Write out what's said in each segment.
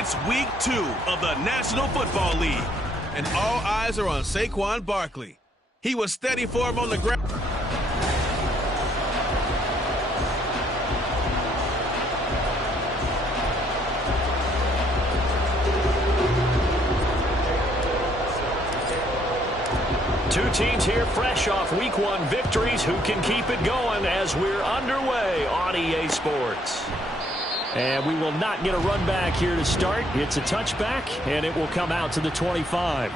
It's week 2 of the National Football League, and all eyes are on Saquon Barkley. He was steady for him on the ground. Two teams here fresh off week 1 victories. Who can keep it going as we're underway on EA Sports? And we will not get a run back here to start. It's a touchback, and it will come out to the 25.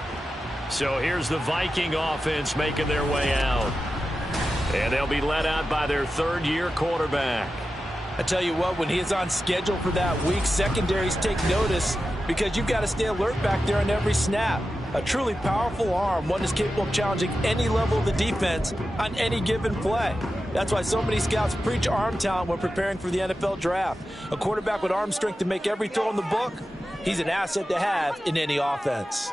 So here's the Viking offense making their way out. And they'll be led out by their third-year quarterback. I tell you what, when he is on schedule for that week, secondaries take notice because you've got to stay alert back there on every snap. A truly powerful arm, one is capable of challenging any level of the defense on any given play. That's why so many scouts preach arm talent when preparing for the NFL draft. A quarterback with arm strength to make every throw in the book, he's an asset to have in any offense.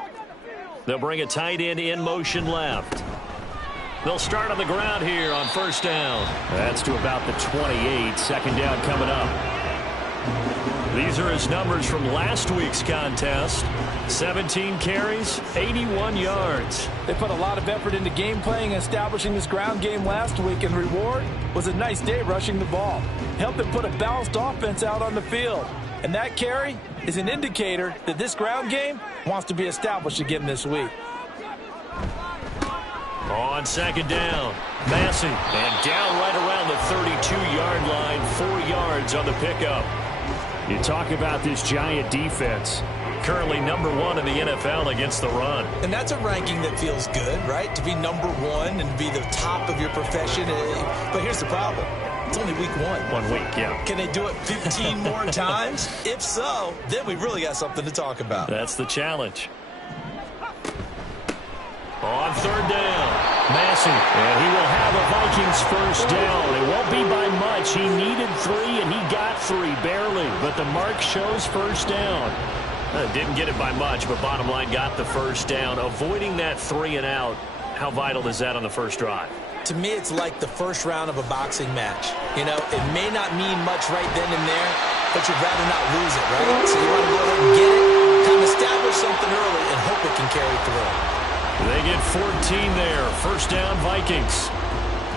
They'll bring a tight end in motion left. They'll start on the ground here on first down. That's to about the 28. Second down coming up. These are his numbers from last week's contest. 17 carries, 81 yards. They put a lot of effort into game playing and establishing this ground game last week, and the reward was a nice day rushing the ball. Helped them put a balanced offense out on the field. And that carry is an indicator that this ground game wants to be established again this week. On second down, Massey, and down right around the 32-yard line, 4 yards on the pickup. You talk about this Giant defense. Currently number 1 in the NFL against the run. And that's a ranking that feels good, right? To be number 1 and be the top of your profession. But here's the problem. It's only week 1. 1 week, yeah. Can they do it 15 more times? If so, then we really got something to talk about. That's the challenge. On third down, Massey, and he will have a Vikings first down. It won't be by much. He needed 3, and he got 3, barely. But the mark shows first down. Didn't get it by much, but bottom line, got the first down. Avoiding that 3 and out, how vital is that on the first drive? To me, it's like the first round of a boxing match. You know, it may not mean much right then and there, but you'd rather not lose it, right? So you want to go ahead and get it, kind of establish something early, and hope it can carry through. They get 14 there. First down, Vikings.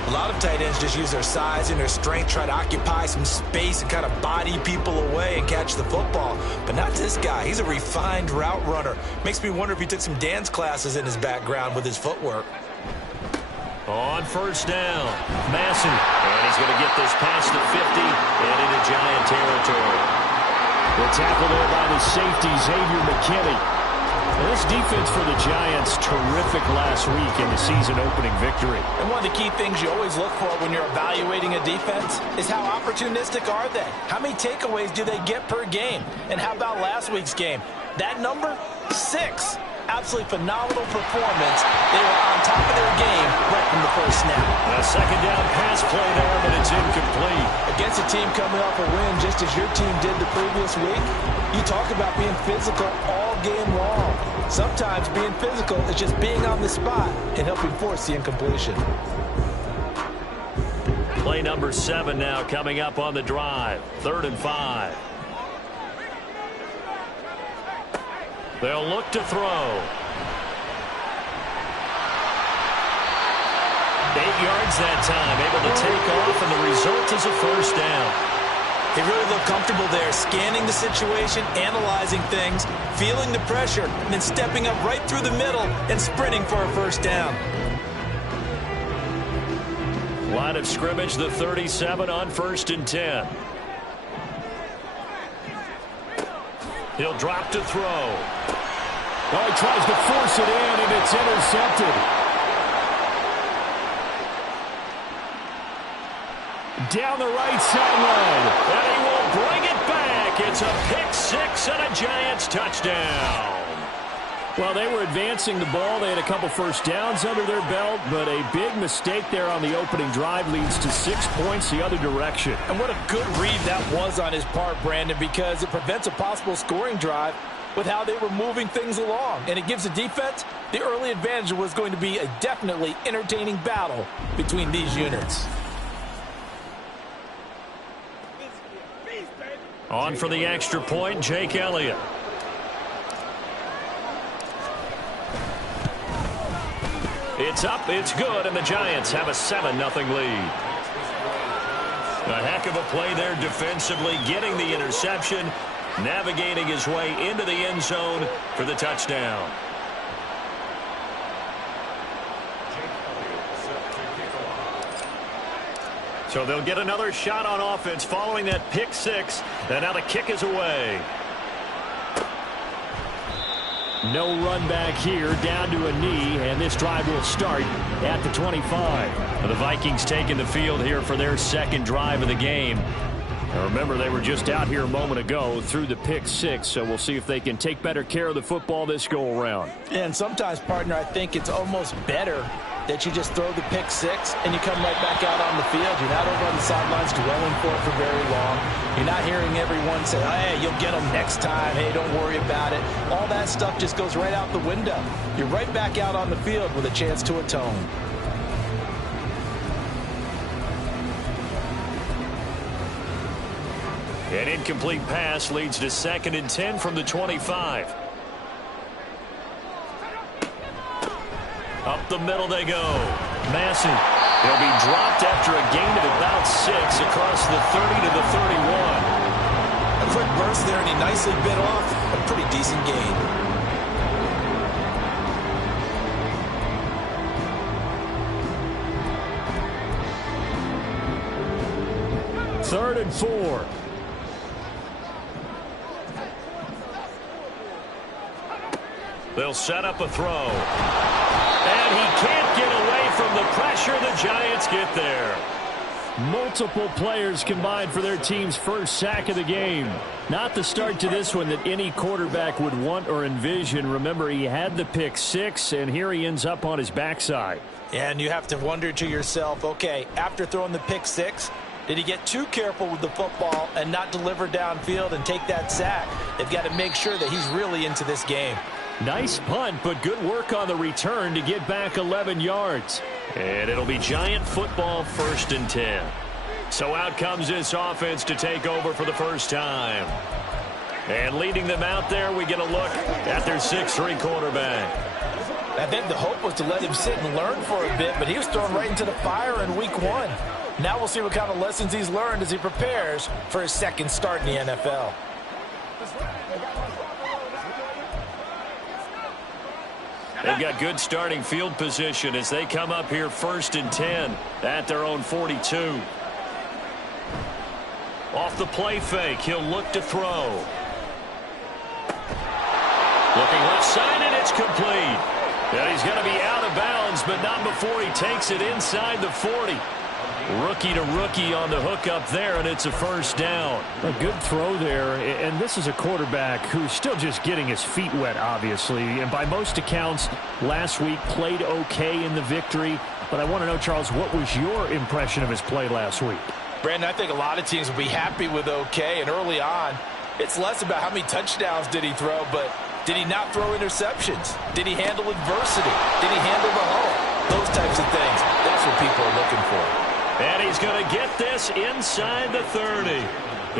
A lot of tight ends just use their size and their strength, try to occupy some space and kind of body people away and catch the football. But not this guy. He's a refined route runner. Makes me wonder if he took some dance classes in his background with his footwork. On first down, Massey. And he's going to get this past the 50 and into Giant territory. The tackle there by the safety, Xavier McKinney. This defense for the Giants, terrific last week in the season-opening victory. And one of the key things you always look for when you're evaluating a defense is how opportunistic are they? How many takeaways do they get per game? And how about last week's game? That number, 6. Absolutely phenomenal performance. They were on top of their game right from the first snap. A second down pass play there, but it's incomplete. Against a team coming off a win just as your team did the previous week, you talk about being physical all game long. Sometimes being physical is just being on the spot and helping force the incompletion. Play number 7 now coming up on the drive. 3rd and 5. They'll look to throw. 8 yards that time, able to take off, and the result is a first down. They really look comfortable there, scanning the situation, analyzing things, feeling the pressure, and then stepping up right through the middle and sprinting for a first down. Line of scrimmage, the 37 on 1st and 10. He'll drop to throw. Oh, he tries to force it in, and it's intercepted. Down the right sideline, and he will bring it back. It's a pick-6 and a Giants touchdown. Well, they were advancing the ball. They had a couple first downs under their belt, but a big mistake there on the opening drive leads to 6 points the other direction. And what a good read that was on his part, Brandon, because it prevents a possible scoring drive with how they were moving things along. And it gives the defense the early advantage. Was going to be a definitely entertaining battle between these units. On for the extra point, Jake Elliott. It's up, it's good, and the Giants have a 7-0 lead. A heck of a play there defensively, getting the interception, navigating his way into the end zone for the touchdown. So they'll get another shot on offense following that pick six, and now the kick is away. No run back here, down to a knee, and this drive will start at the 25. The Vikings taking the field here for their second drive of the game. Now remember, they were just out here a moment ago through the pick six, so we'll see if they can take better care of the football this go around. And sometimes, partner, I think it's almost better that you just throw the pick six and you come right back out on the field. You're not over on the sidelines dwelling for it for very long. You're not hearing everyone say, hey, you'll get them next time. Hey, don't worry about it. All that stuff just goes right out the window. You're right back out on the field with a chance to atone. An incomplete pass leads to 2nd and 10 from the 25. Up the middle they go. Massey. He'll be dropped after a gain of about 6 across the 30 to the 31. A quick burst there, and he nicely bit off a pretty decent gain. Third and 4. They'll set up a throw. And he can't get away from the pressure. The Giants get there. Multiple players combined for their team's first sack of the game. Not the start to this one that any quarterback would want or envision. Remember, he had the pick six, and here he ends up on his backside. And you have to wonder to yourself, okay, after throwing the pick six, did he get too careful with the football and not deliver downfield and take that sack? They've got to make sure that he's really into this game. Nice punt, but good work on the return to get back 11 yards. And it'll be Giant football, 1st and 10. So out comes this offense to take over for the first time. And leading them out there, we get a look at their 6'3" quarterback. I think the hope was to let him sit and learn for a bit, but he was thrown right into the fire in week 1. Now we'll see what kind of lessons he's learned as he prepares for his second start in the NFL. They've got good starting field position as they come up here 1st and 10 at their own 42. Off the play fake, he'll look to throw. Looking left side, and it's complete. And he's going to be out of bounds, but not before he takes it inside the 40. Rookie to rookie on the hook up there, and it's a first down. A good throw there, and this is a quarterback who's still just getting his feet wet, obviously. And by most accounts, last week played okay in the victory. But I want to know, Charles, what was your impression of his play last week? Brandon, I think a lot of teams will be happy with okay, and early on, it's less about how many touchdowns did he throw, but did he not throw interceptions? Did he handle adversity? Did he handle the hole? Those types of things, that's what people are looking for. And he's going to get this inside the 30.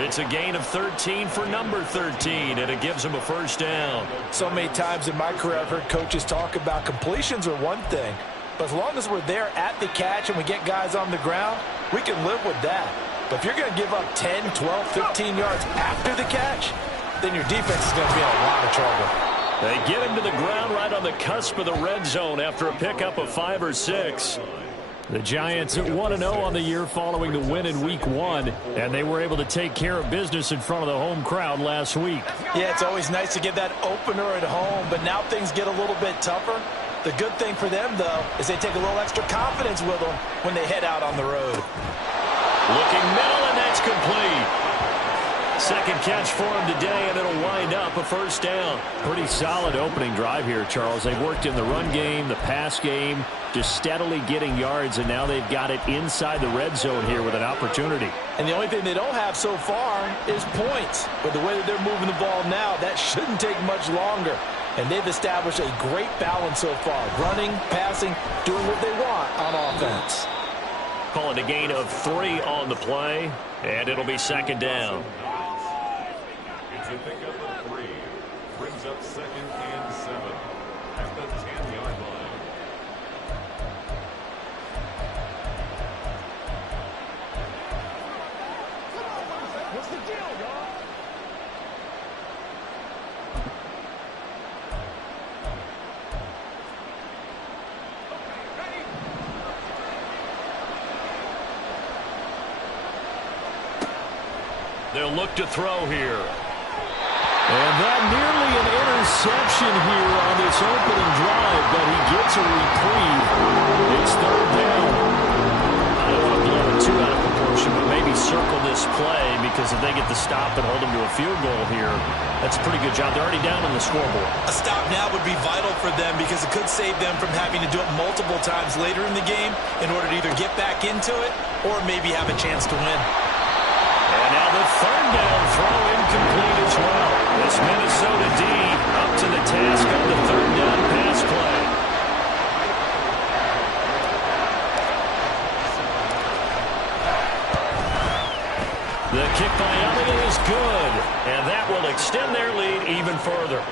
It's a gain of 13 for number 13, and it gives him a first down. So many times in my career I've heard coaches talk about completions are one thing, but as long as we're there at the catch and we get guys on the ground, we can live with that. But if you're going to give up 10, 12, 15 yards after the catch, then your defense is going to be in a lot of trouble. They get him to the ground right on the cusp of the red zone after a pickup of 5 or 6. The Giants at 1-0 on the year following the win in week 1, and they were able to take care of business in front of the home crowd last week. Yeah, it's always nice to get that opener at home, but now things get a little bit tougher. The good thing for them, though, is they take a little extra confidence with them when they head out on the road. Looking middle, and that's complete. Second catch for him today, and it'll wind up a first down. Pretty solid opening drive here, Charles. They've worked in the run game, the pass game, just steadily getting yards, and now they've got it inside the red zone here with an opportunity. And the only thing they don't have so far is points. But the way that they're moving the ball now, that shouldn't take much longer. And they've established a great balance so far. Running, passing, doing what they want on offense. Calling a gain of 3 on the play, and it'll be second down. It's a pickup of 3. Brings up 2nd and 7 at the 10-yard line. They'll look to throw here. And that nearly an interception here on this opening drive, but he gets a reprieve. It's third down. I don't want to blow it too out of proportion, but maybe circle this play, because if they get the stop and hold them to a field goal here, that's a pretty good job. They're already down on the scoreboard. A stop now would be vital for them, because it could save them from having to do it multiple times later in the game in order to either get back into it or maybe have a chance to win. And now the third down throw incomplete as well. This Minnesota D up to the task on the third down pass play. The kick by Elliott is good, and that will extend their lead even further.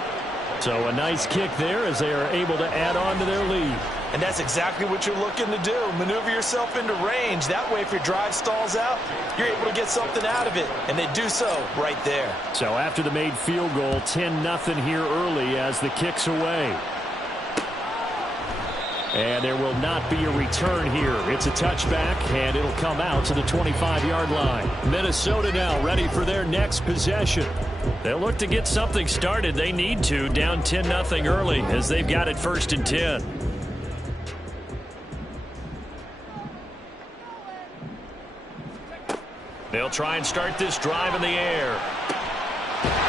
So a nice kick there as they are able to add on to their lead. And that's exactly what you're looking to do. Maneuver yourself into range. That way, if your drive stalls out, you're able to get something out of it. And they do so right there. So after the made field goal, 10-0 here early as the kick's away. And there will not be a return here. It's a touchback, and it'll come out to the 25-yard line. Minnesota now ready for their next possession. They'll look to get something started. They need to, down 10-0 early as they've got it 1st and 10. They'll try and start this drive in the air.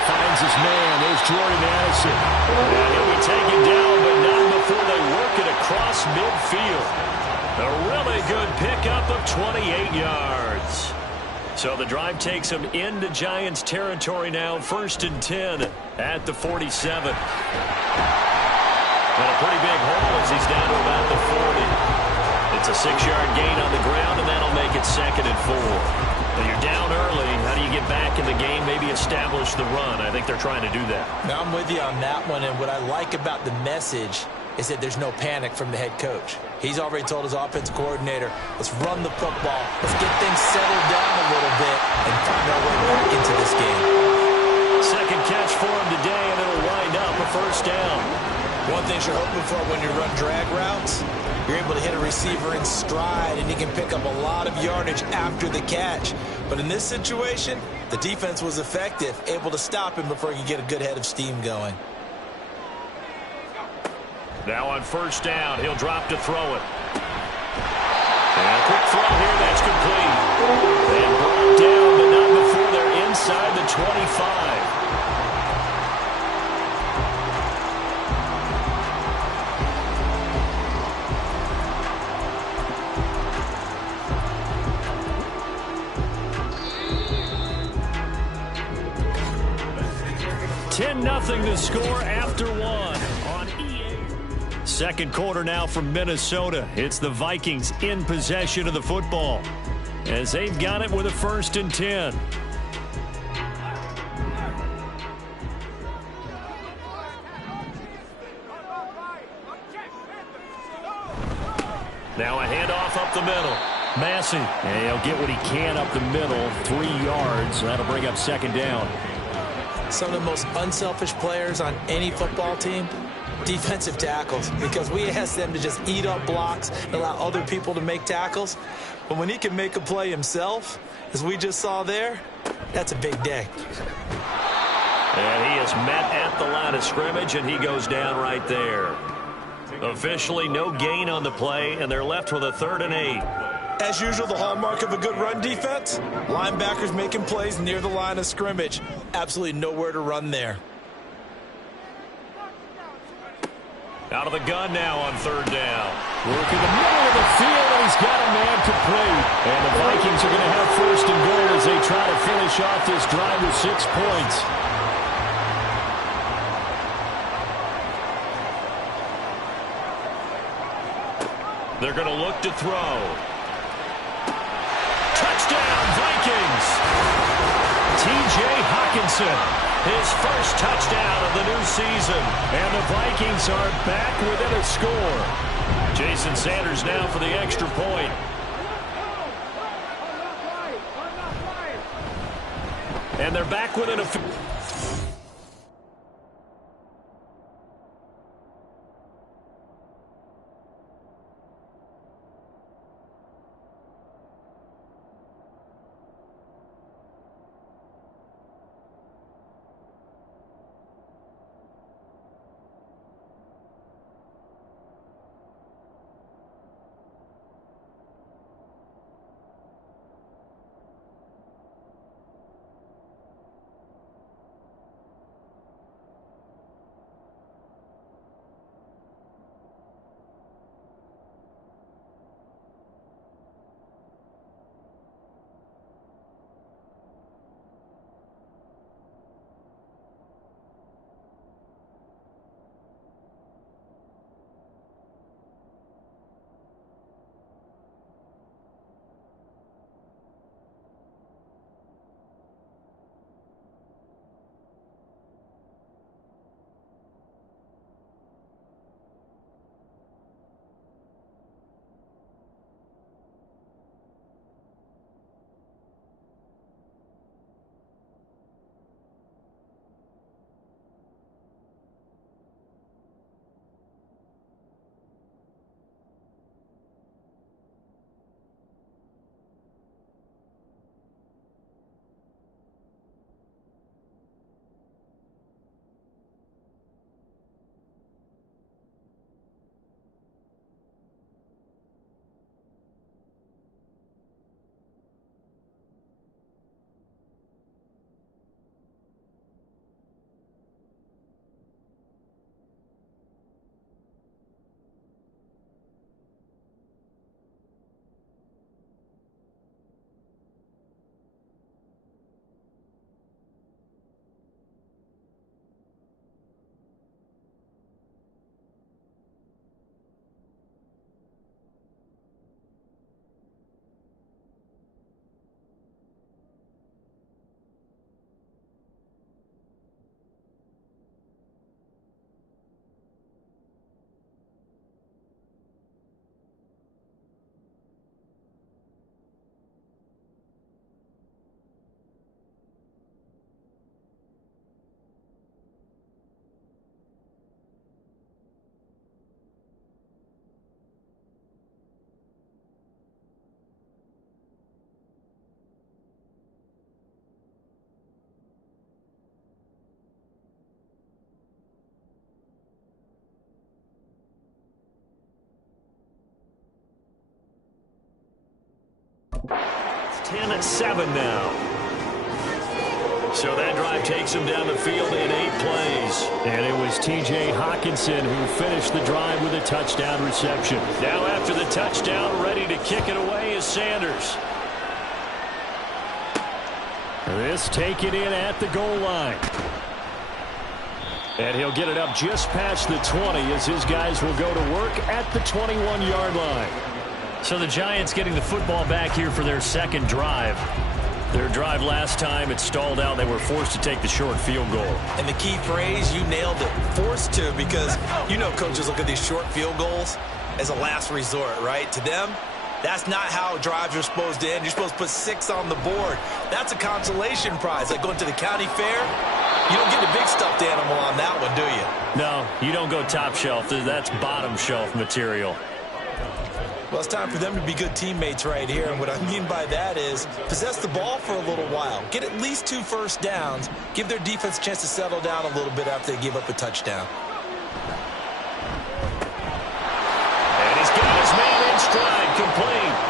Finds his man. There's Jordan Addison. And he'll be taken down, but not before they work it across midfield. A really good pickup of 28 yards. So the drive takes them into Giants territory now, 1st and 10 at the 47. And a pretty big hole as he's down to about the 40. It's a 6-yard gain on the ground, and that'll make it 2nd and 4. Now you're down early. How do you get back in the game, maybe establish the run? I think they're trying to do that. Now I'm with you on that one, and what I like about the message is that there's no panic from the head coach. He's already told his offensive coordinator, let's run the football, let's get things settled down a little bit and find our way back into this game. Second catch for him today, and it'll wind up a 1st down. One thing you're hoping for when you run drag routes, you're able to hit a receiver in stride, and you can pick up a lot of yardage after the catch. But in this situation, the defense was effective, able to stop him before he could get a good head of steam going. Now on 1st down, he'll drop to throw it. And a quick throw here, that's complete. And brought down, but not before they're inside the 25. 10-0 to score after one on EA. Second quarter now from Minnesota. It's the Vikings in possession of the football as they've got it with a 1st and 10. Now a handoff up the middle. Massey, and he'll get what he can up the middle, 3 yards. That'll bring up 2nd down. Some of the most unselfish players on any football team, defensive tackles, because we ask them to just eat up blocks and allow other people to make tackles. But when he can make a play himself, as we just saw there, that's a big day. And he is met at the line of scrimmage, and he goes down right there. Officially no gain on the play, and they're left with a 3rd and 8. As usual, the hallmark of a good run defense, linebackers making plays near the line of scrimmage. Absolutely nowhere to run there. Out of the gun now on 3rd down. Working the middle of the field, and he's got a man complete. And the Vikings are going to have 1st and goal as they try to finish off this drive with 6 points. They're going to look to throw. Touchdown, Vikings! T.J. Hockenson, his first touchdown of the new season. And the Vikings are back within a score. Jason Sanders now for the extra point. And they're back within a... It's 10-7 now. So that drive takes him down the field in 8 plays. And it was T.J. Hockenson who finished the drive with a touchdown reception. Now after the touchdown, ready to kick it away is Sanders. This taken in at the goal line. And he'll get it up just past the 20 as his guys will go to work at the 21-yard line. So the Giants getting the football back here for their second drive. Their drive last time, it stalled out. They were forced to take the short field goal. And the key phrase, you nailed it, forced to, because you know coaches look at these short field goals as a last resort, right? To them, that's not how drives are supposed to end. You're supposed to put 6 on the board. That's a consolation prize. Like going to the county fair, you don't get a big stuffed animal on that one, do you? No, you don't go top shelf. That's bottom shelf material. Well, it's time for them to be good teammates right here. And what I mean by that is possess the ball for a little while. Get at least 2 first downs. Give their defense a chance to settle down a little bit after they give up a touchdown. And he's got his man in stride, complete.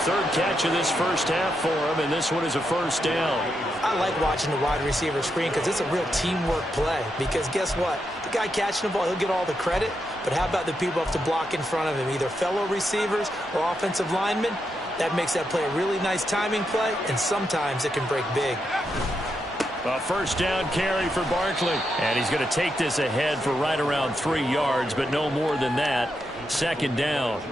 Third catch of this first half for him, and this one is a first down. I like watching the wide receiver screen because it's a real teamwork play. Because guess what? The guy catching the ball, he'll get all the credit. But how about the people have to block in front of him, either fellow receivers or offensive linemen? That makes that play a really nice timing play, and sometimes it can break big. A first down carry for Barkley. And he's going to take this ahead for right around 3 yards, but no more than that. Second down.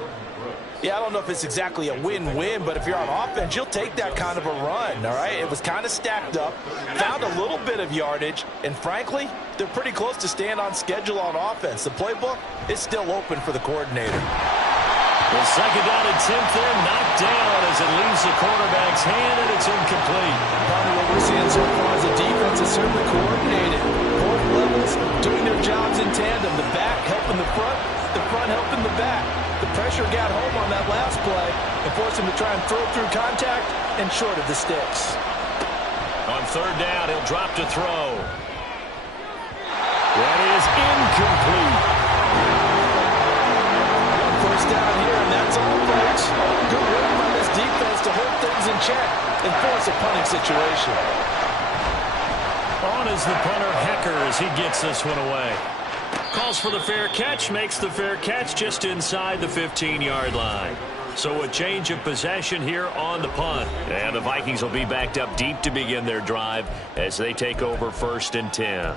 Yeah, I don't know if it's exactly a win-win, but if you're on offense, you'll take that kind of a run, all right? It was kind of stacked up, found a little bit of yardage, and frankly, they're pretty close to staying on schedule on offense. The playbook is still open for the coordinator. The second down and 10th there, knocked down as it leaves the quarterback's hand, and it's incomplete. Probably what we're seeing so far as a defense is certainly coordinated. Both levels doing their jobs in tandem. The back helping the front helping the back. The pressure got home on that last play and forced him to try and throw through contact and short of the sticks. On third down, he'll drop to throw. That is incomplete. First down here, and that's all, folks. Good work by this defense to hold things in check and force a punting situation. On is the punter, Hecker, as he gets this one away. Calls for the fair catch, makes the fair catch just inside the 15-yard line. So a change of possession here on the punt. And the Vikings will be backed up deep to begin their drive as they take over 1st and 10.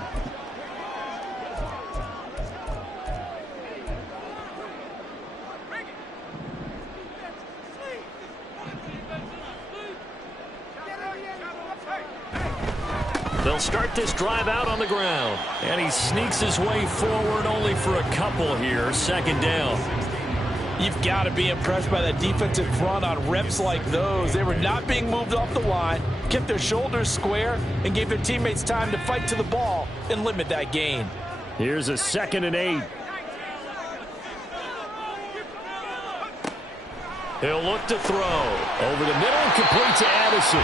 They'll start this drive out on the ground. And he sneaks his way forward only for a couple here. Second down. You've got to be impressed by that defensive front on reps like those. They were not being moved off the line, kept their shoulders square, and gave their teammates time to fight to the ball and limit that gain. Here's a 2nd and 8. He'll look to throw. Over the middle, complete to Addison.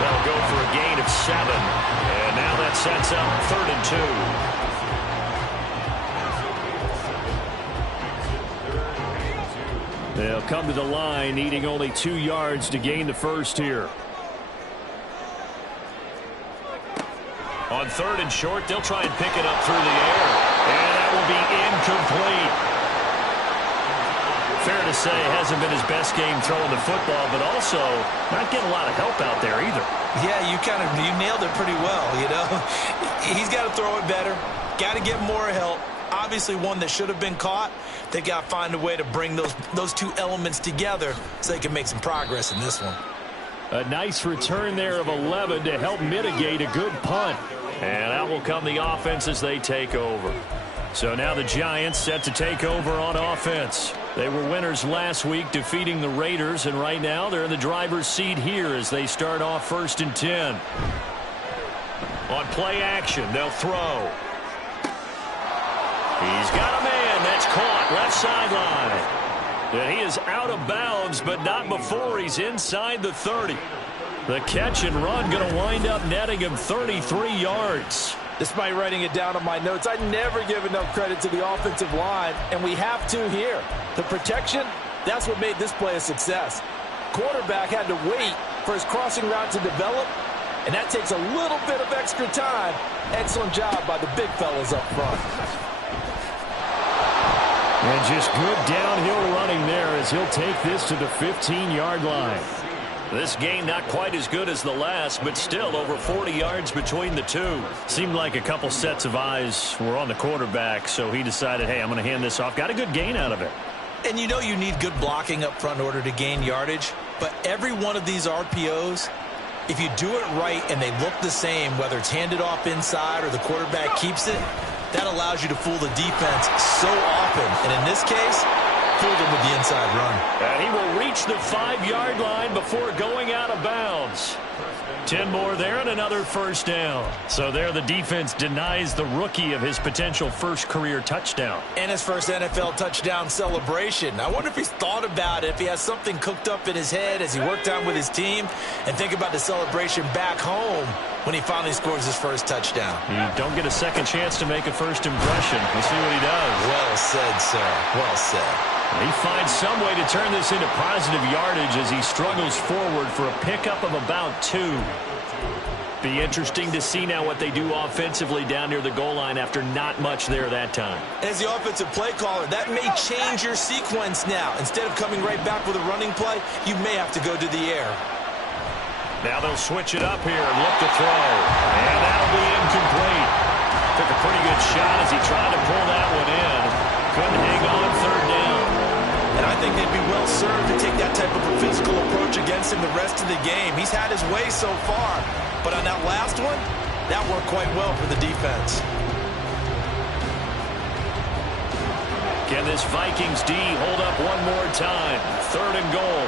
They'll go for a gain of 7. And now that sets up 3rd and 2. They'll come to the line, needing only 2 yards to gain the first here. On 3rd and short, they'll try and pick it up through the air. And that will be incomplete. Fair to say, hasn't been his best game throwing the football, but also not getting a lot of help out there either. Yeah, you nailed it pretty well, you know. He's got to throw it better, got to get more help. Obviously one that should have been caught. They got to find a way to bring those 2 elements together so they can make some progress in this one. A nice return there of 11 to help mitigate a good punt. And out will come the offense as they take over. So now the Giants set to take over on offense. They were winners last week, defeating the Raiders, and right now they're in the driver's seat here as they start off 1st and 10. On play action, they'll throw. He's got a man that's caught left sideline. And he is out of bounds, but not before he's inside the 30. The catch and run going to wind up netting him 33 yards. Despite writing it down on my notes, I never give enough credit to the offensive line, and we have to here. The protection, that's what made this play a success. quarterback had to wait for his crossing route to develop, and that takes a little bit of extra time. Excellent job by the big fellas up front. And just good downhill running there as he'll take this to the 15-yard line. This game not quite as good as the last, but still over 40 yards between the two. Seemed like a couple sets of eyes were on the quarterback, so he decided, hey, I'm going to hand this off. Got a good gain out of it. And you know you need good blocking up front in order to gain yardage, but every one of these RPOs, if you do it right and they look the same, whether it's handed off inside or the quarterback keeps it, that allows you to fool the defense so often. And in this case, fooled him with the inside run. And he will reach the 5-yard line before going out of bounds. 10 more there and another first down. So there the defense denies the rookie of his potential first career touchdown. And his first NFL touchdown celebration. I wonder if he's thought about it, if he has something cooked up in his head as he worked on with his team, and think about the celebration back home when he finally scores his first touchdown. You don't get a second chance to make a first impression. We'll see what he does. Well said, sir. Well said. He finds some way to turn this into positive yardage as he struggles forward for a pickup of about 2. Be interesting to see now what they do offensively down near the goal line after not much there that time. As the offensive play caller, that may change your sequence now. Instead of coming right back with a running play, you may have to go to the air. Now they'll switch it up here and look to throw. And that'll be incomplete. Took a pretty good shot as he tried to pull that one in. Couldn't hang on third down. And I think they'd be well served to take that type of a physical approach against him the rest of the game. He's had his way so far, but on that last one, that worked quite well for the defense. Can this Vikings D hold up one more time? 3rd and goal.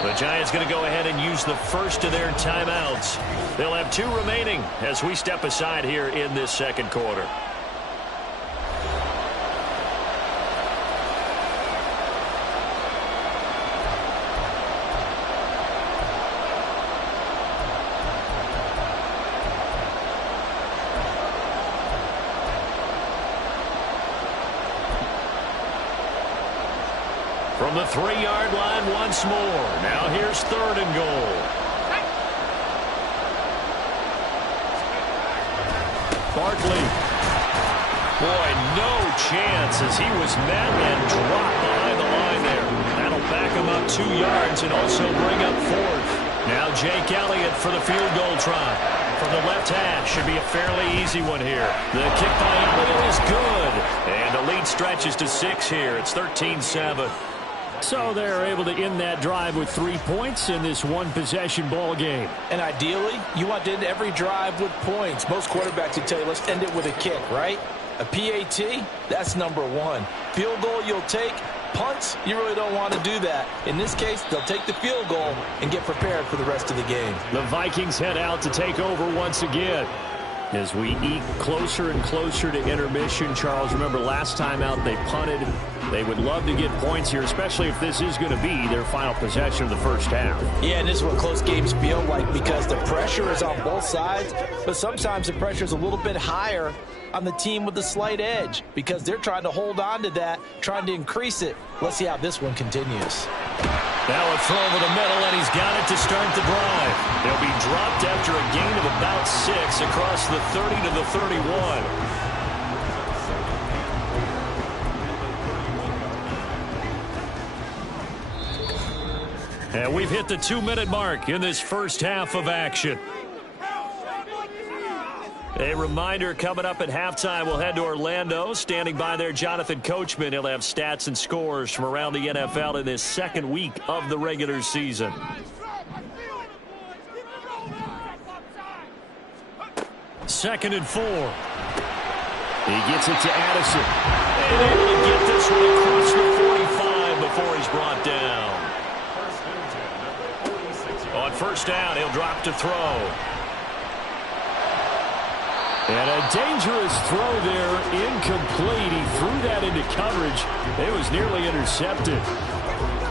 The Giants going to go ahead and use the first of their timeouts. They'll have 2 remaining as we step aside here in this second quarter. From the 3-yard line once more. Now here's 3rd and goal. Barkley. Boy, no chance as he was met and dropped behind the line there. That'll back him up 2 yards and also bring up 4th. Now Jake Elliott for the field goal try. From the left hash, should be a fairly easy one here. The kick by Elliott is good. And the lead stretches to 6 here. It's 13-7. So they're able to end that drive with 3 points in this one-possession ball game. And ideally, you want to end every drive with points. Most quarterbacks would tell you, let's end it with a kick, right? A PAT, that's number 1. Field goal you'll take. Punts, you really don't want to do that. In this case, they'll take the field goal and get prepared for the rest of the game. The Vikings head out to take over once again. As we eke closer and closer to intermission, Charles, remember last time out they punted. They would love to get points here, especially if this is going to be their final possession of the first half. Yeah, and this is what close games feel like because the pressure is on both sides, but sometimes the pressure is a little bit higher on the team with the slight edge because they're trying to hold on to that, trying to increase it. Let's see how this one continues. Now a throw over the middle, and he's got it to start the drive. They'll be dropped after a gain of about 6 across the 30 to the 31. And we've hit the 2-minute mark in this first half of action. A reminder coming up at halftime, we'll head to Orlando. Standing by there, Jonathan Coachman. He'll have stats and scores from around the NFL in this second week of the regular season. Second and 4. He gets it to Addison. And able to get this one across the 45 before he's brought down. On first down, he'll drop to throw. And a dangerous throw there, incomplete. He threw that into coverage. It was nearly intercepted.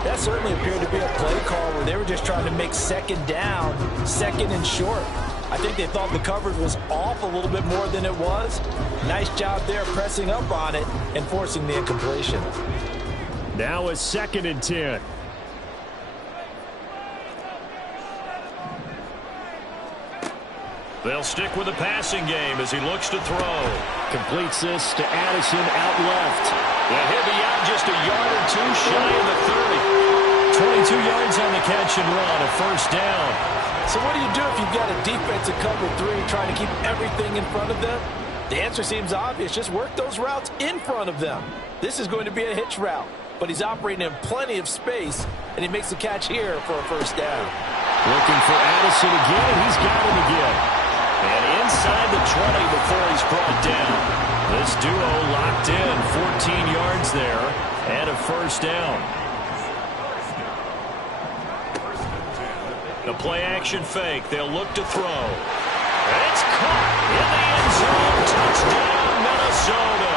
That certainly appeared to be a play call where they were just trying to make second down, second and short. I think they thought the coverage was off a little bit more than it was. Nice job there pressing up on it and forcing the incompletion. Now a 2nd and 10. They'll stick with the passing game as he looks to throw. Completes this to Addison out left. Yeah, he'll be out just a yard or two shy of the 30. 22 yards on the catch and run, a 1st down. So what do you do if you've got a defensive cover 3 trying to keep everything in front of them? The answer seems obvious. Just work those routes in front of them. This is going to be a hitch route, but he's operating in plenty of space, and he makes the catch here for a 1st down. Looking for Addison again, and he's got him again. And inside the 20 before he's brought down. This duo locked in, 14 yards there, and a 1st down. The play-action fake. They'll look to throw. It's caught in the end zone. Touchdown, Minnesota.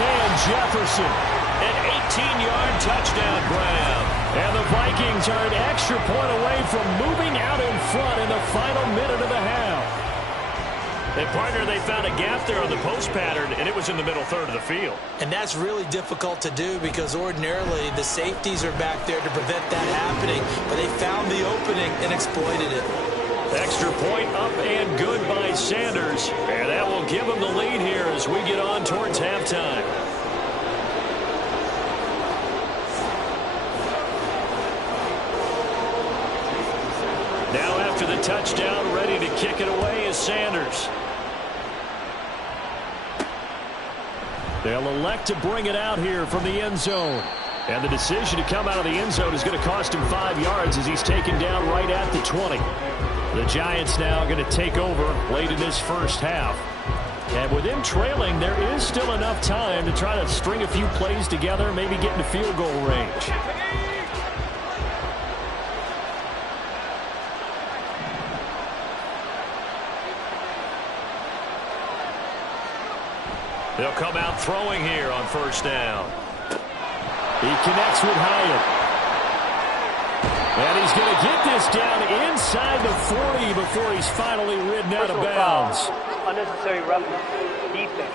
Van Jefferson, an 18-yard touchdown grab. And the Vikings are an extra point away from moving out in front in the final minute of the half. And, partner, they found a gap there on the post pattern, and it was in the middle third of the field. And that's really difficult to do because ordinarily the safeties are back there to prevent that happening, but they found the opening and exploited it. Extra point up and good by Sanders, and that will give them the lead here as we get on towards halftime. Now after the touchdown, ready to kick it away is Sanders. They'll elect to bring it out here from the end zone. And the decision to come out of the end zone is going to cost him 5 yards as he's taken down right at the 20. The Giants now going to take over late in this 1st half. And with them trailing, there is still enough time to try to string a few plays together, maybe get into field goal range. They'll come out throwing here on 1st down. He connects with Hyatt. And he's going to get this down inside the 40 before he's finally ridden out of bounds. Unnecessary roughness. Defense.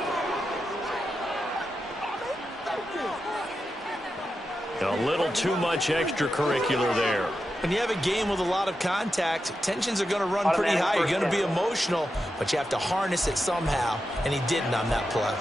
A little too much extracurricular there. When you have a game with a lot of contact, tensions are going to run pretty high. You're going to be emotional, but you have to harness it somehow, and he didn't on that play.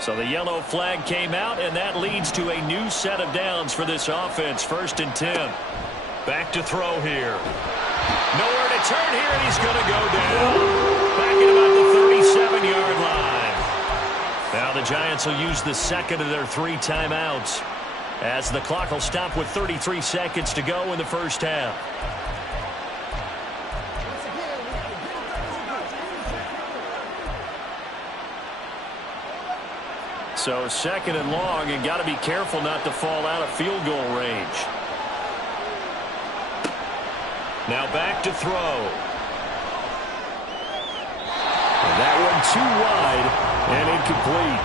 So the yellow flag came out, and that leads to a new set of downs for this offense. 1st and 10. Back to throw here. Nowhere to turn here, and he's going to go down. Back at about the 37-yard line. Now the Giants will use the 2nd of their 3 timeouts as the clock will stop with 33 seconds to go in the 1st half. So 2nd and long, and got to be careful not to fall out of field goal range. Now back to throw. And that one too wide and incomplete.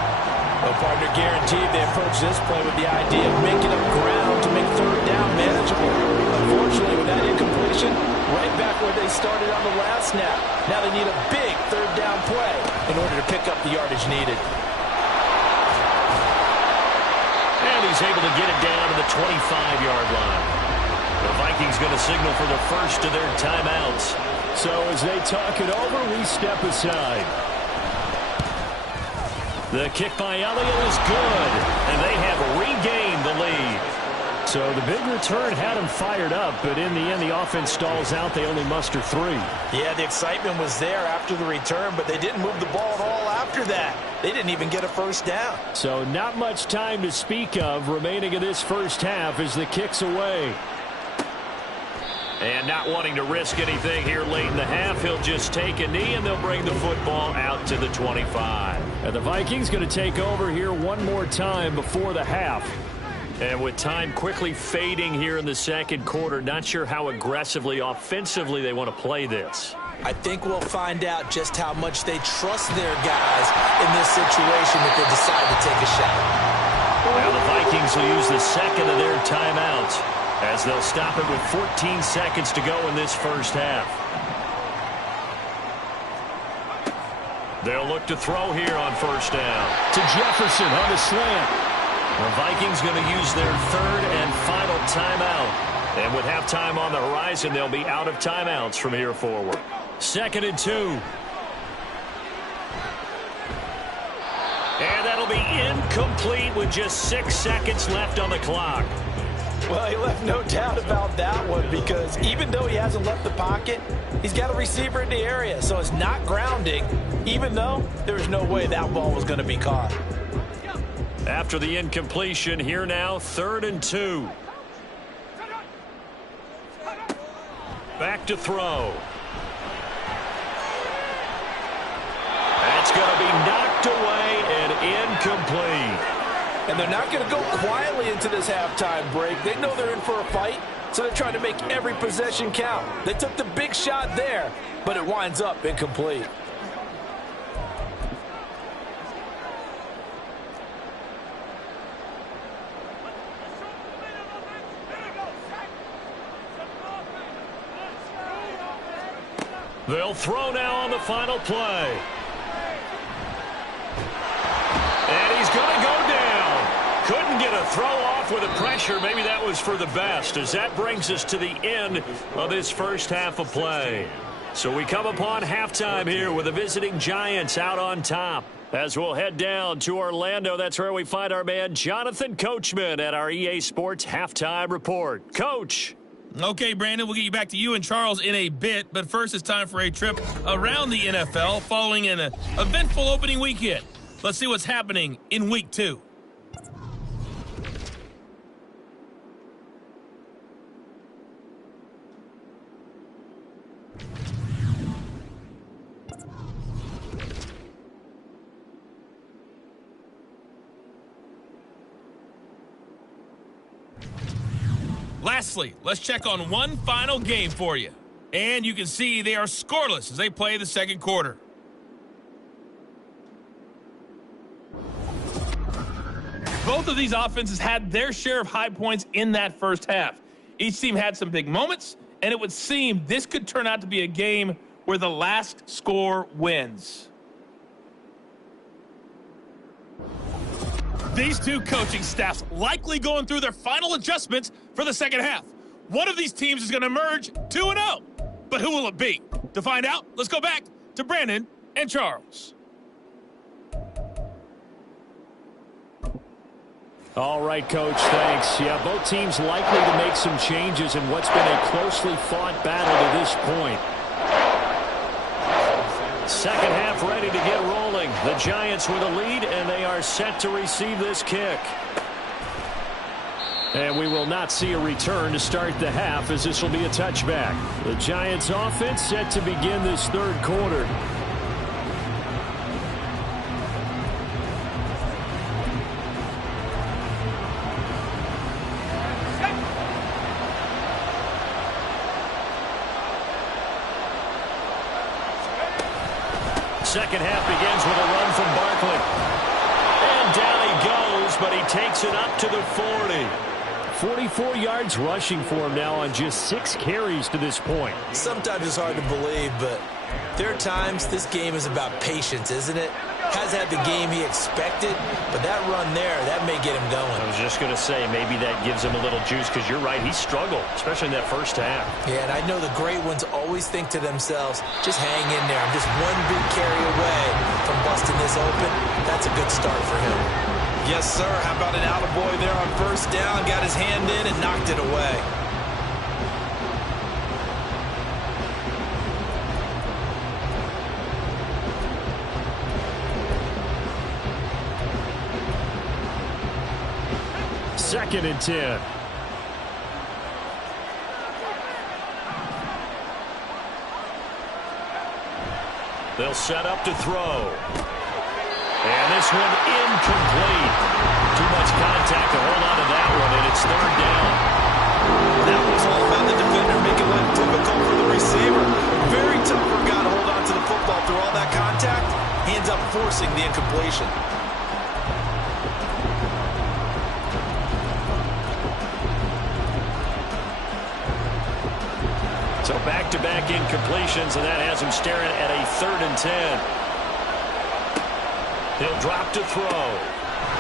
Well, partner, guaranteed they approach this play with the idea of making up ground to make 3rd down manageable. Unfortunately, with that incompletion, right back where they started on the last snap. Now they need a big 3rd down play in order to pick up the yardage needed. He's able to get it down to the 25-yard line. The Vikings going to signal for the 1st of their timeouts. So as they talk it over, we step aside. The kick by Elliott is good, and they have regained the lead. So the big return had them fired up, but in the end, the offense stalls out. They only muster 3. Yeah, the excitement was there after the return, but they didn't move the ball at all after that. They didn't even get a 1st down. So not much time to speak of remaining in this 1st half as the kick's away. And not wanting to risk anything here late in the half, he'll just take a knee, and they'll bring the football out to the 25. And the Vikings going to take over here one more time before the half. And with time quickly fading here in the second quarter, not sure how aggressively, offensively they want to play this. I think we'll find out just how much they trust their guys in this situation if they decide to take a shot. Now the Vikings will use the second of their timeouts, as they'll stop it with 14 seconds to go in this first half. They'll look to throw here on first down. To Jefferson on the slant. The Vikings going to use their third and final timeout. And with halftime on the horizon, they'll be out of timeouts from here forward. 2nd and 2. And that'll be incomplete with just 6 seconds left on the clock. Well, he left no doubt about that one, because even though he hasn't left the pocket, he's got a receiver in the area, so it's not grounding, even though there's no way that ball was going to be caught. After the incompletion, here now, 3rd and 2. Back to throw. That's going to be knocked away and incomplete. And they're not going to go quietly into this halftime break. They know they're in for a fight, so they're trying to make every possession count. They took the big shot there, but it winds up incomplete. They'll throw now on the final play. And he's going to go down. Couldn't get a throw off with the pressure. Maybe that was for the best, as that brings us to the end of this first half of play. So we come upon halftime here with the visiting Giants out on top. As we'll head down to Orlando, that's where we find our man Jonathan Coachman at our EA Sports Halftime Report. Coach. Okay, Brandon, we'll get you back to you and Charles in a bit, but first it's time for a trip around the NFL following an eventful opening weekend. Let's see what's happening in Week 2. Lastly, let's check on one final game for you. And you can see they are scoreless as they play the second quarter. Both of these offenses had their share of high points in that first half. Each team had some big moments, and it would seem this could turn out to be a game where the last score wins. These two coaching staffs likely going through their final adjustments for the second half. One of these teams is going to emerge 2-0. But who will it be? To find out, let's go back to Brandon and Charles. All right, Coach, thanks. Yeah, both teams likely to make some changes in what's been a closely fought battle to this point. Second half ready to get rolling. The Giants with a lead, and they are set to receive this kick. And we will not see a return to start the half, as this will be a touchback. The Giants offense set to begin this third quarter. Second half begins with a run from Barkley. And down he goes, but he takes it up to the 40. 44 yards rushing for him now on just 6 carries to this point. Sometimes it's hard to believe, but there are times this game is about patience, isn't it? Has had the game he expected, but that run there, that may get him going. I was just going to say, maybe that gives him a little juice, because you're right, he struggled, especially in that first half. Yeah, and I know the great ones always think to themselves, just hang in there. I'm just one big carry away from busting this open. That's a good start for him. Yes, sir. How about an attaboy there on first down? Got his hand in and knocked it away. Second and 10. They'll set up to throw. And this one incomplete. Too much contact to hold on to that one, and it's third down. That was all about the defender making life difficult for the receiver. Very tough for a guy to hold on to the football through all that contact. He ends up forcing the incompletion. So back-to-back incompletions, and that has him staring at a 3rd and 10. He'll drop to throw.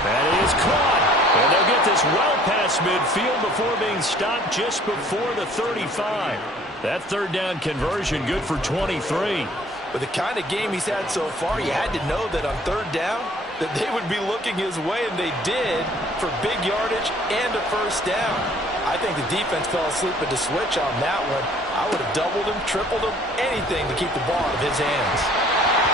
That is caught. And they'll get this well past midfield before being stopped just before the 35. That 3rd down conversion good for 23. With the kind of game he's had so far, you had to know that on 3rd down that they would be looking his way, and they did, for big yardage and a first down. I think the defense fell asleep at the switch on that one. I would have doubled him, tripled him, anything to keep the ball out of his hands.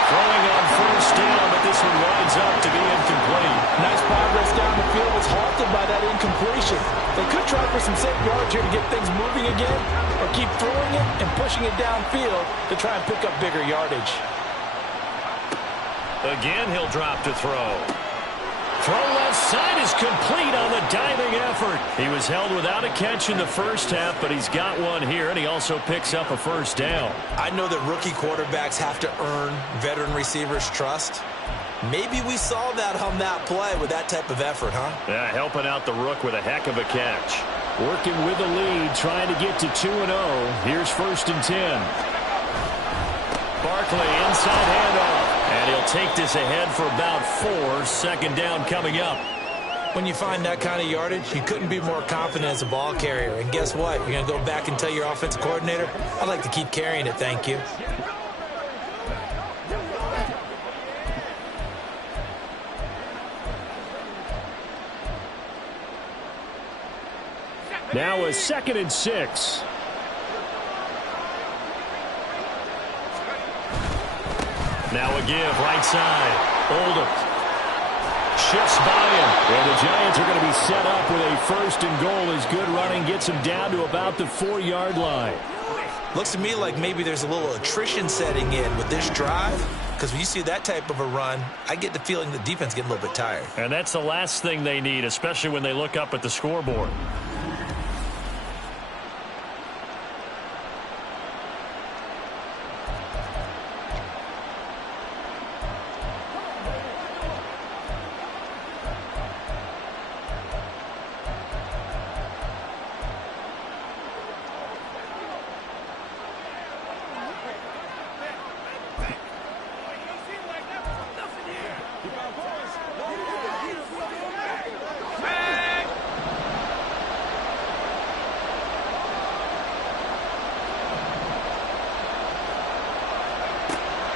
Throwing on first down, but this one winds up to be incomplete. Nice progress down the field, was halted by that incompletion. They could try for some safe yards here to get things moving again, or keep throwing it and pushing it downfield to try and pick up bigger yardage. Again, he'll drop to throw. Throw left side is complete on the diving effort. He was held without a catch in the first half, but he's got one here, and he also picks up a first down. I know that rookie quarterbacks have to earn veteran receivers' trust. Maybe we saw that on that play with that type of effort, huh? Yeah, helping out the rook with a heck of a catch. Working with the lead, trying to get to 2-0. Here's 1st and 10. Barkley inside handoff. And he'll take this ahead for about 4. 2nd down coming up. When you find that kind of yardage, you couldn't be more confident as a ball carrier. And guess what? You're going to go back and tell your offensive coordinator, I'd like to keep carrying it, thank you. Now a 2nd and 6. Now a give, right side. Oldham shifts by him. And the Giants are going to be set up with a 1st and goal as good running gets him down to about the 4-yard line. Looks to me like maybe there's a little attrition setting in with this drive, because when you see that type of a run, I get the feeling the defense getting a little bit tired. And that's the last thing they need, especially when they look up at the scoreboard.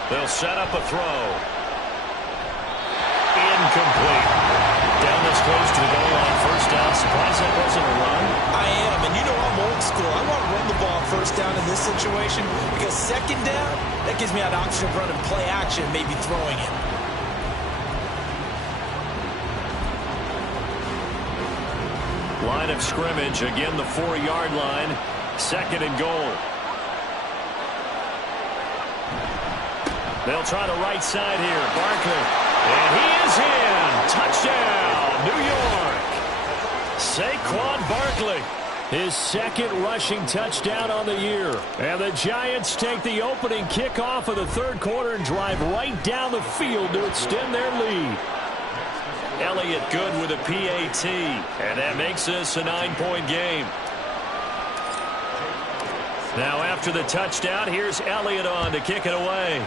They'll set up a throw. Incomplete. Down this close to the goal line, 1st down. Surprised that wasn't a run. I am, and you know I'm old school. I want to run the ball 1st down in this situation, because 2nd down, that gives me an option of running play action, maybe throwing it. Line of scrimmage, again the 4-yard line. 2nd and goal. They'll try the right side here. Barkley. And he is in. Touchdown, New York. Saquon Barkley. His 2nd rushing touchdown on the year. And the Giants take the opening kickoff of the 3rd quarter and drive right down the field to extend their lead. Elliott good with a PAT. And that makes this a 9-point game. Now after the touchdown, here's Elliott on to kick it away.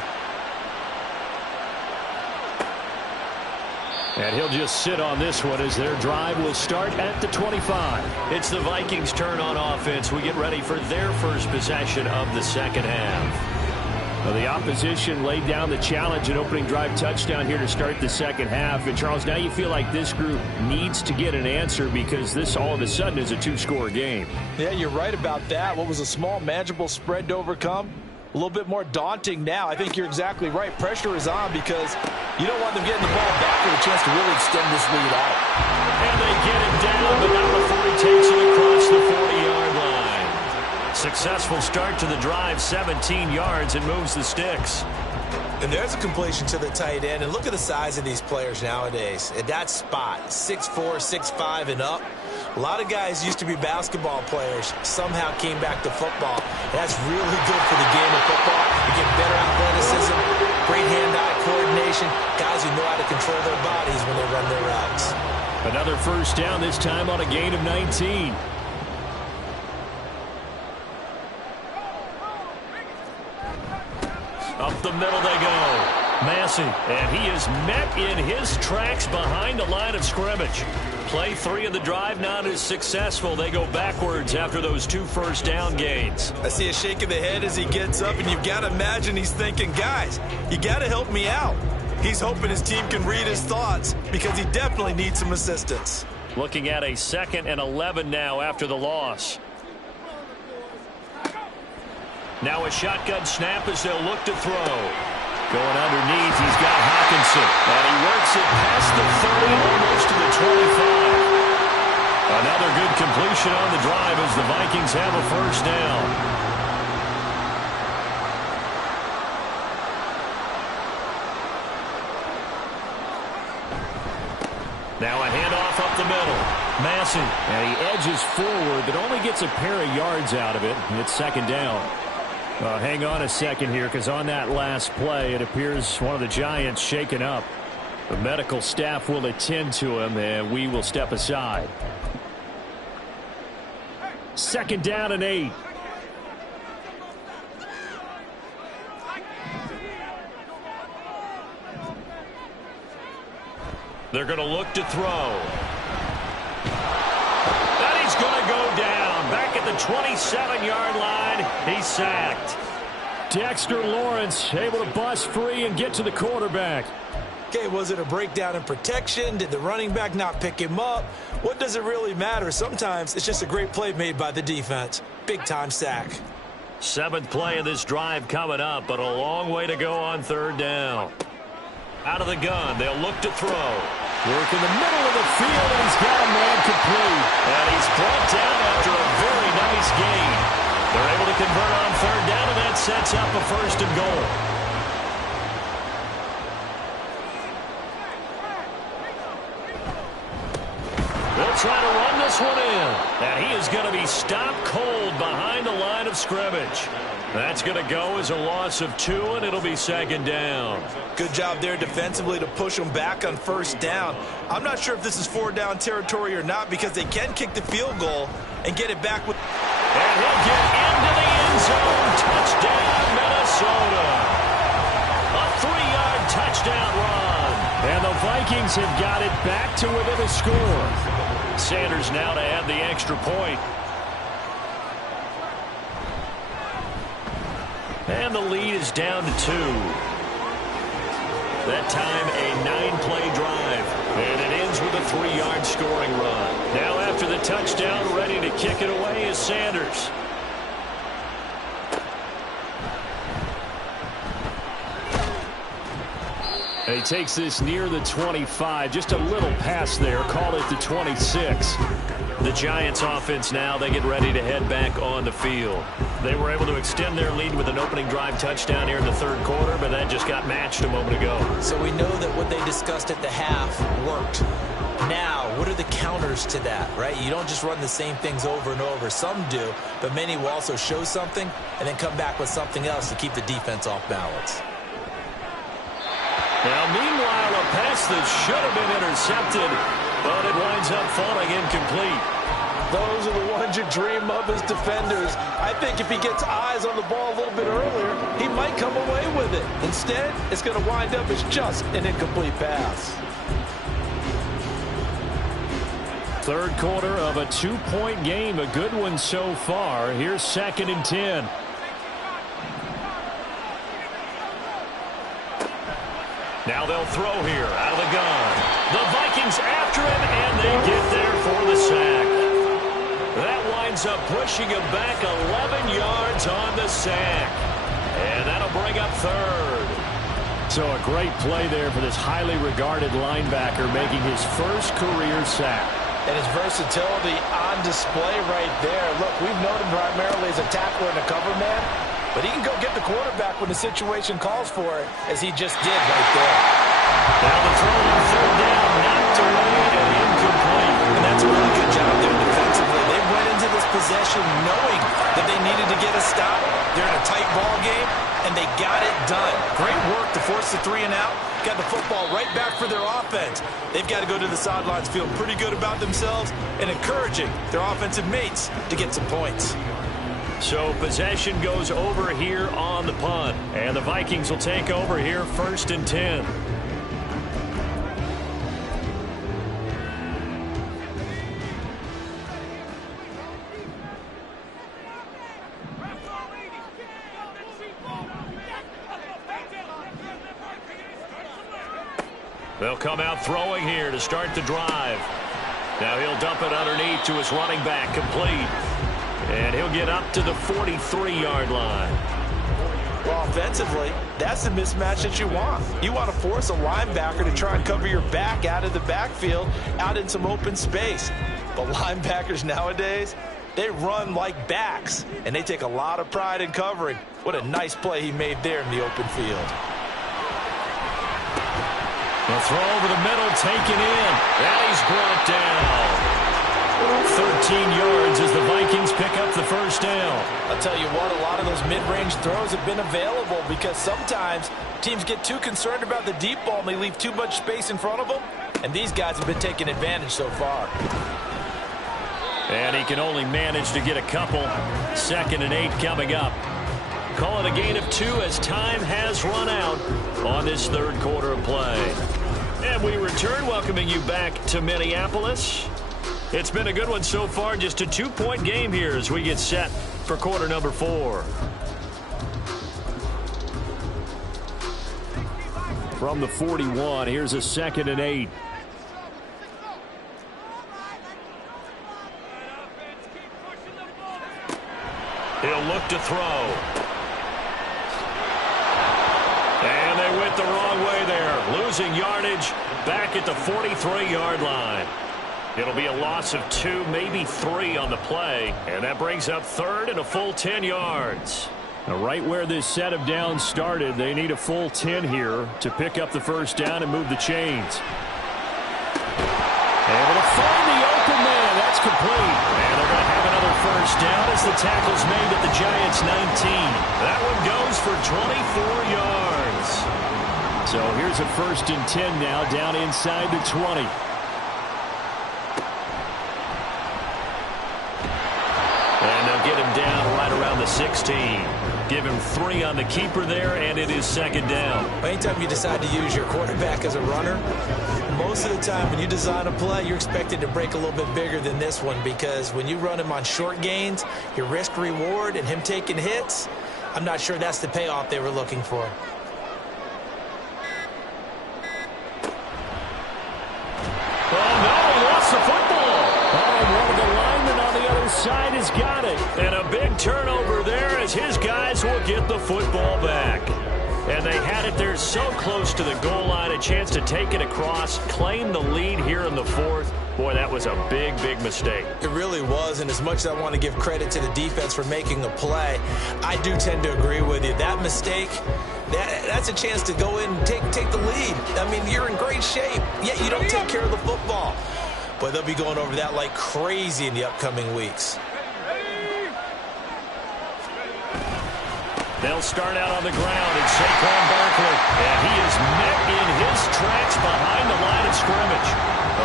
And he'll just sit on this one as their drive will start at the 25. It's the Vikings' turn on offense. We get ready for their first possession of the 2nd half. Well, the opposition laid down the challenge, an opening drive touchdown here to start the 2nd half. And, Charles, now you feel like this group needs to get an answer because this all of a sudden is a 2-score game. Yeah, you're right about that. What was a small, manageable spread to overcome? A little bit more daunting now. I think you're exactly right. Pressure is on because you don't want them getting the ball back with a chance to really extend this lead out. And they get it down, but not before he takes it across the 40-yard line. Successful start to the drive, 17 yards, and moves the sticks. And there's a completion to the tight end. And look at the size of these players nowadays. At that spot, 6'4", 6'5", and up. A lot of guys used to be basketball players, somehow came back to football. And that's really good for the game of football. You get better athleticism, great hand-eye coordination, guys who know how to control their bodies when they run their routes. Another first down, this time on a gain of 19. Up the middle they go. Massey, and he is met in his tracks behind the line of scrimmage. Play 3 of the drive not as successful. They go backwards after those 2 first down gains. I see a shake of the head as he gets up, and you've got to imagine he's thinking, guys, you got to help me out. He's hoping his team can read his thoughts because he definitely needs some assistance. Looking at a 2nd and 11 now after the loss. Now a shotgun snap as they'll look to throw. Going underneath, he's got Hawkinson. And he works it past the 30, almost to the 25. Another good completion on the drive as the Vikings have a first down. Now a handoff up the middle. Massey, and he edges forward, but only gets a pair of yards out of it. It's 2nd down. Hang on a second here, because on that last play, it appears one of the Giants shaken up. The medical staff will attend to him, and we will step aside. 2nd down and 8. They're going to look to throw. And he's going to go down. Back at the 27-yard line. He's sacked. Dexter Lawrence able to bust free and get to the quarterback. Okay, was it a breakdown in protection? Did the running back not pick him up? What does it really matter? Sometimes it's just a great play made by the defense. Big-time sack. 7th play of this drive coming up, but a long way to go on 3rd down. Out of the gun, they'll look to throw. Work in the middle of the field, and he's got a man complete. And he's brought down after a very nice gain. They're able to convert on 3rd down, and that sets up a 1st and goal. They'll try to run this one in. And he is going to be stopped cold behind the line of scrimmage. That's going to go as a loss of 2, and it'll be 2nd down. Good job there defensively to push them back on 1st down. I'm not sure if this is 4th down territory or not because they can kick the field goal and get it back with. And he'll get into the end zone. Touchdown, Minnesota. A 3-yard touchdown run. And the Vikings have got it back to within a score. Sanders now to add the extra point. And the lead is down to 2. That time a 9-play drive. And it ends with a 3-yard scoring run. Now after the touchdown, ready to kick it away is Sanders. And he takes this near the 25. Just a little pass there. Call it the 26. The Giants offense now, they get ready to head back on the field. They were able to extend their lead with an opening drive touchdown here in the 3rd quarter, but that just got matched a moment ago. So we know that what they discussed at the half worked. Now, what are the counters to that, right? You don't just run the same things over and over. Some do, but many will also show something and then come back with something else to keep the defense off balance. Now, meanwhile, a pass that should have been intercepted, but it winds up falling incomplete. Those are the ones you dream of as defenders. I think if he gets eyes on the ball a little bit earlier, he might come away with it. Instead, it's going to wind up as just an incomplete pass. 3rd quarter of a 2-point game, a good one so far. Here's 2nd and 10. Now they'll throw here out of the gun. The Vikings after him, and they get there for the sack. That winds up pushing him back 11 yards on the sack. And that'll bring up 3rd. So a great play there for this highly regarded linebacker making his first career sack. And his versatility on display right there. Look, we've known him primarily as a tackler and a cover man. but he can go get the quarterback when the situation calls for it, as he just did right there. Now the throw on third down, knocked away and incomplete. And that's a really good job there defensively. They went into this possession knowing that they needed to get a stop. They're in a tight ball game, and they got it done. Great work to force the 3 and out. Got the football right back for their offense. They've got to go to the sidelines feeling pretty good about themselves and encouraging their offensive mates to get some points. So possession goes over here on the punt, and the Vikings will take over here 1st and 10. They'll come out throwing here to start the drive. Now he'll dump it underneath to his running back, complete. And he'll get up to the 43-yard line. Well, offensively, that's the mismatch that you want. You want to force a linebacker to try and cover your back out of the backfield, out in some open space. But linebackers nowadays, they run like backs, and they take a lot of pride in covering. What a nice play he made there in the open field. The throw over the middle, taken in. And he's brought down. 13 yards as the Vikings pick up the first down. I'll tell you what, a lot of those mid-range throws have been available because sometimes teams get too concerned about the deep ball and they leave too much space in front of them. And these guys have been taking advantage so far. And he can only manage to get a couple. 2nd and 8 coming up. Call it a gain of 2 as time has run out on this third quarter of play. And we return, welcoming you back to Minneapolis. It's been a good one so far, just a 2-point game here as we get set for quarter number 4. From the 41, here's a 2nd and 8. He'll look to throw. And they went the wrong way there. Losing yardage back at the 43-yard line. It'll be a loss of 2, maybe 3 on the play. And that brings up 3rd and a full 10 yards. Now, right where this set of downs started, they need a full 10 here to pick up the first down and move the chains. Able to find the open man. That's complete. And they're going to have another first down as the tackle's made at the Giants' 19. That one goes for 24 yards. So here's a 1st and 10 now down inside the 20. And they'll get him down right around the 16. Give him 3 on the keeper there, and it is 2nd down. Anytime you decide to use your quarterback as a runner, most of the time when you design a play, you're expected to break a little bit bigger than this one, because when you run him on short gains, your risk-reward and him taking hits, I'm not sure that's the payoff they were looking for. Oh, no, he lost the football. Oh, one of the linemen on the other side has got it. And a big turnover there as his guys will get the football back. And they had it there so close to the goal line, a chance to take it across, claim the lead here in the 4th. Boy, that was a big, big mistake. It really was, and as much as I want to give credit to the defense for making the play, I do tend to agree with you. That mistake, that's a chance to go in and take the lead. I mean, you're in great shape, yet you don't take care of the football. But they'll be going over that like crazy in the upcoming weeks. They'll start out on the ground. It's Saquon Barkley. And he is met in his tracks behind the line of scrimmage.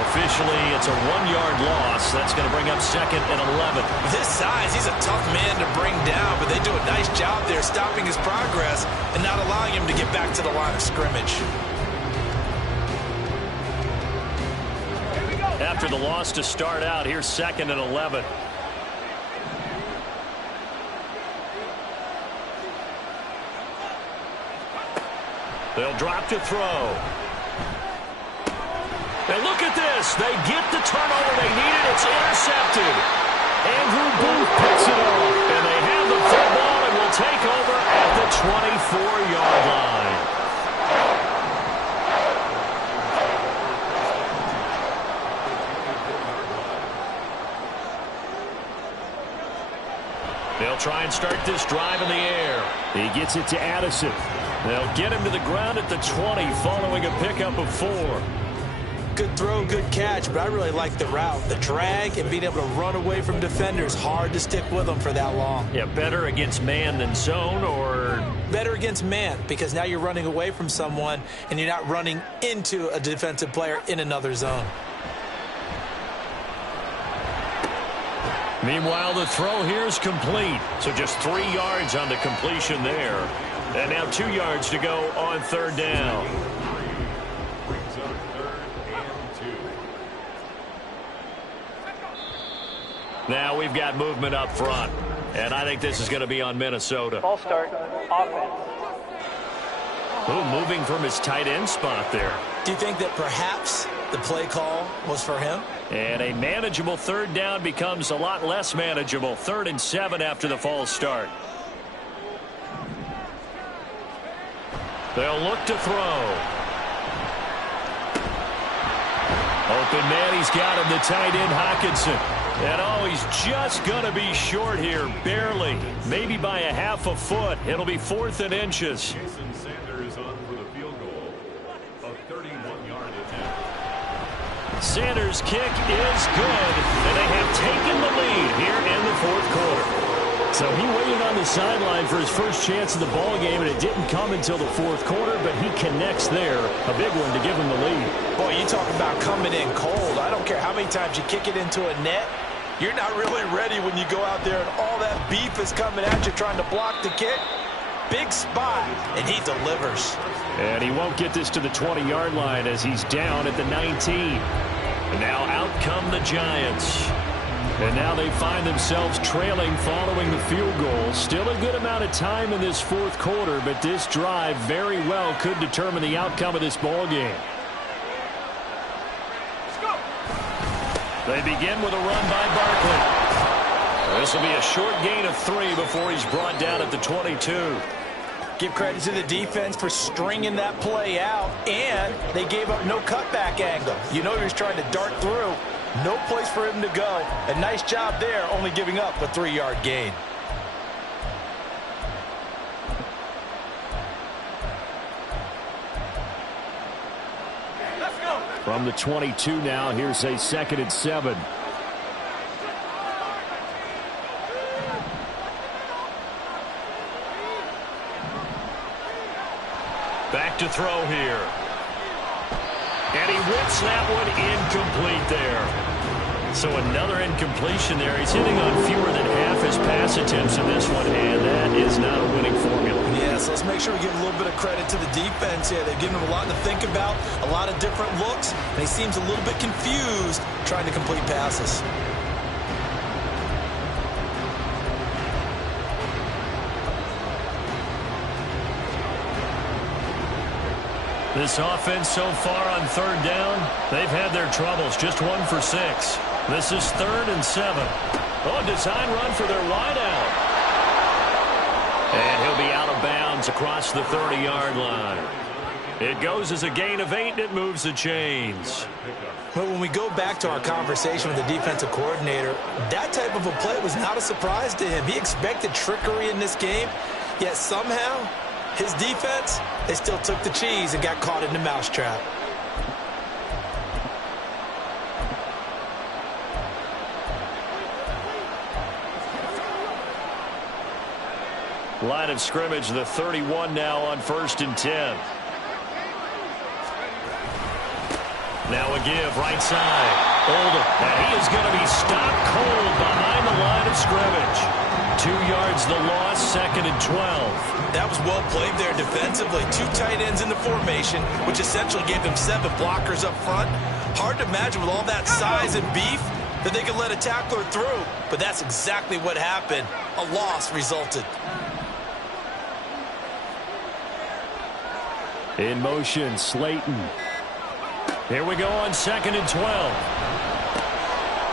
Officially, it's a 1-yard loss. That's going to bring up 2nd and 11. With his size, he's a tough man to bring down, but they do a nice job there stopping his progress and not allowing him to get back to the line of scrimmage. After the loss to start out, here's 2nd and 11. They'll drop to throw. And look at this. They get the turnover they needed. It's intercepted. Andrew Booth picks it off. And they have the football and will take over at the 24-yard line. They'll try and start this drive in the air. He gets it to Addison. They'll get him to the ground at the 20 following a pickup of 4. Good throw, good catch, but I really like the route. The drag and being able to run away from defenders. Hard to stick with them for that long. Yeah, better against man than zone, or? Better against man, because now you're running away from someone and you're not running into a defensive player in another zone. Meanwhile, the throw here is complete. So just 3 yards on the completion there. And now 2 yards to go on third down. Now we've got movement up front, and I think this is going to be on Minnesota. Ball start, offense. Ooh, moving from his tight end spot there. Do you think that perhaps the play call was for him? And a manageable third down becomes a lot less manageable. 3rd and 7 after the false start. They'll look to throw. Open man, he's got him, the tight end Hockenson. And oh, he's just going to be short here, barely. Maybe by a half a foot. It'll be 4th and inches. Jason Sanders on for the field goal. A 31-yard attempt. Sanders' kick is good, and they have taken the lead here in the 4th quarter. So he waited on the sideline for his first chance of the ball game, and it didn't come until the 4th quarter, but he connects there. A big one to give him the lead. Boy, you talk about coming in cold. I don't care how many times you kick it into a net. You're not really ready when you go out there and all that beef is coming at you trying to block the kick. Big spot, and he delivers. And he won't get this to the 20-yard line as he's down at the 19. And now out come the Giants. And now they find themselves trailing following the field goal. Still a good amount of time in this 4th quarter, but this drive very well could determine the outcome of this ball game. They begin with a run by Barkley. This will be a short gain of 3 before he's brought down at the 22. Give credit to the defense for stringing that play out, and they gave up no cutback angle. You know he was trying to dart through. No place for him to go. A nice job there, only giving up a 3-yard gain. From the 22 now, here's a 2nd and 7. Back to throw here. And he whips that one incomplete there. So another incompletion there. He's hitting on fewer than half his pass attempts in this one, and that is not a winning formula. Yeah, so let's make sure we give a little bit of credit to the defense here. They've given him a lot to think about, a lot of different looks, and he seems a little bit confused trying to complete passes. This offense so far on 3rd down, they've had their troubles. Just 1 for 6. This is 3rd and 7. Oh, design run for their wideout. And he'll be out of bounds across the 30-yard line. It goes as a gain of 8, and it moves the chains. But when we go back to our conversation with the defensive coordinator, that type of a play was not a surprise to him. He expected trickery in this game, yet somehow his defense, they still took the cheese and got caught in the mousetrap. Line of scrimmage, the 31 now on 1st and 10. Now a give, right side. Oldham, and he is going to be stopped cold behind the line of scrimmage. 2 yards the loss, 2nd and 12. That was well played there defensively. 2 tight ends in the formation, which essentially gave them 7 blockers up front. Hard to imagine with all that size and beef that they could let a tackler through. But that's exactly what happened. A loss resulted. In motion, Slayton. Here we go on 2nd and 12.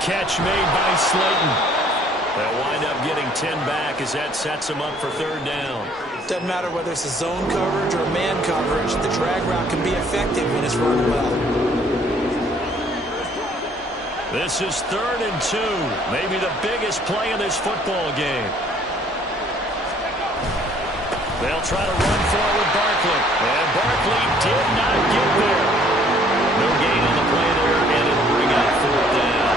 Catch made by Slayton. They'll wind up getting 10 back as that sets them up for 3rd down. Doesn't matter whether it's a zone coverage or a man coverage. The drag route can be effective when it's run well. This is 3rd and 2. Maybe the biggest play in this football game. They'll try to run for it with Barkley. And Barkley did not get there. No gain on the play there, and it'll bring up fourth down.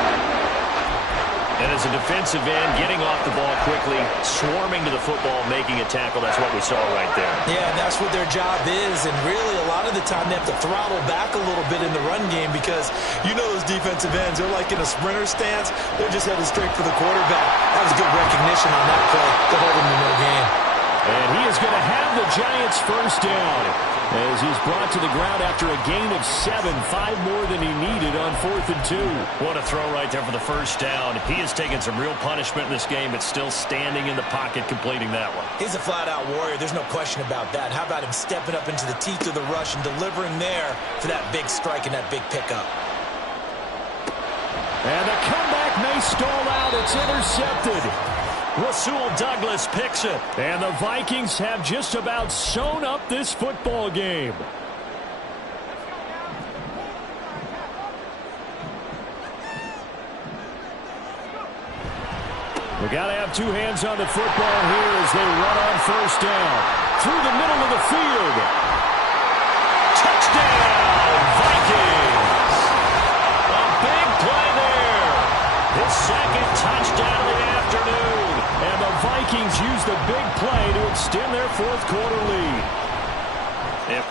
And as a defensive end, getting off the ball quickly, swarming to the football, making a tackle, that's what we saw right there. Yeah, and that's what their job is. And really, a lot of the time, they have to throttle back a little bit in the run game because you know those defensive ends, they're like in a sprinter stance. They're just headed straight for the quarterback. That was good recognition on that play to hold him to no gain. And he is going to have the Giants first down as he's brought to the ground after a gain of 7, 5 more than he needed on 4th and 2. What a throw right there for the first down. He has taken some real punishment in this game, but still standing in the pocket completing that one. He's a flat-out warrior. There's no question about that. How about him stepping up into the teeth of the rush and delivering there for that big strike and that big pickup? And the comeback may stall out. It's intercepted. Rasul Douglas picks it. And the Vikings have just about sewn up this football game. We got to have two hands on the football here as they run on first down. Through the middle of the field. Touchdown, Vikings. A big play there. His second touchdown of the afternoon. And the Vikings use the big play to extend their fourth quarter lead. Yep.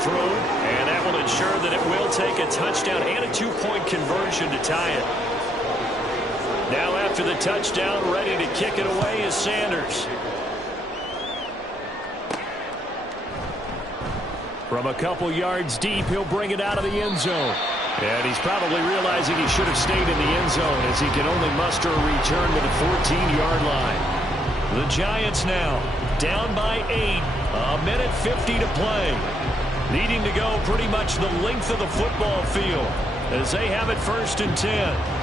throw, and that will ensure that it will take a touchdown and a 2-point conversion to tie it. Now after the touchdown, ready to kick it away is Sanders. From a couple yards deep, he'll bring it out of the end zone. And he's probably realizing he should have stayed in the end zone as he can only muster a return to the 14-yard line. The Giants now down by 8, a minute 50 to play. Needing to go pretty much the length of the football field as they have it 1st and 10.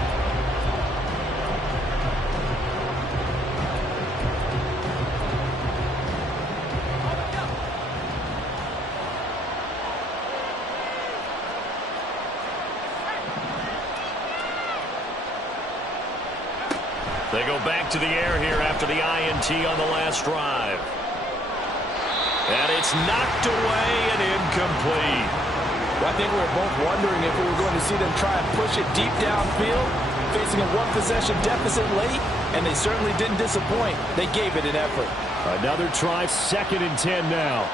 They go back to the air here after the INT on the last drive. And it's knocked away and incomplete. Well, I think we were both wondering if we were going to see them try and push it deep downfield, facing a one-possession deficit late, and they certainly didn't disappoint. They gave it an effort. Another try, 2nd and 10 now.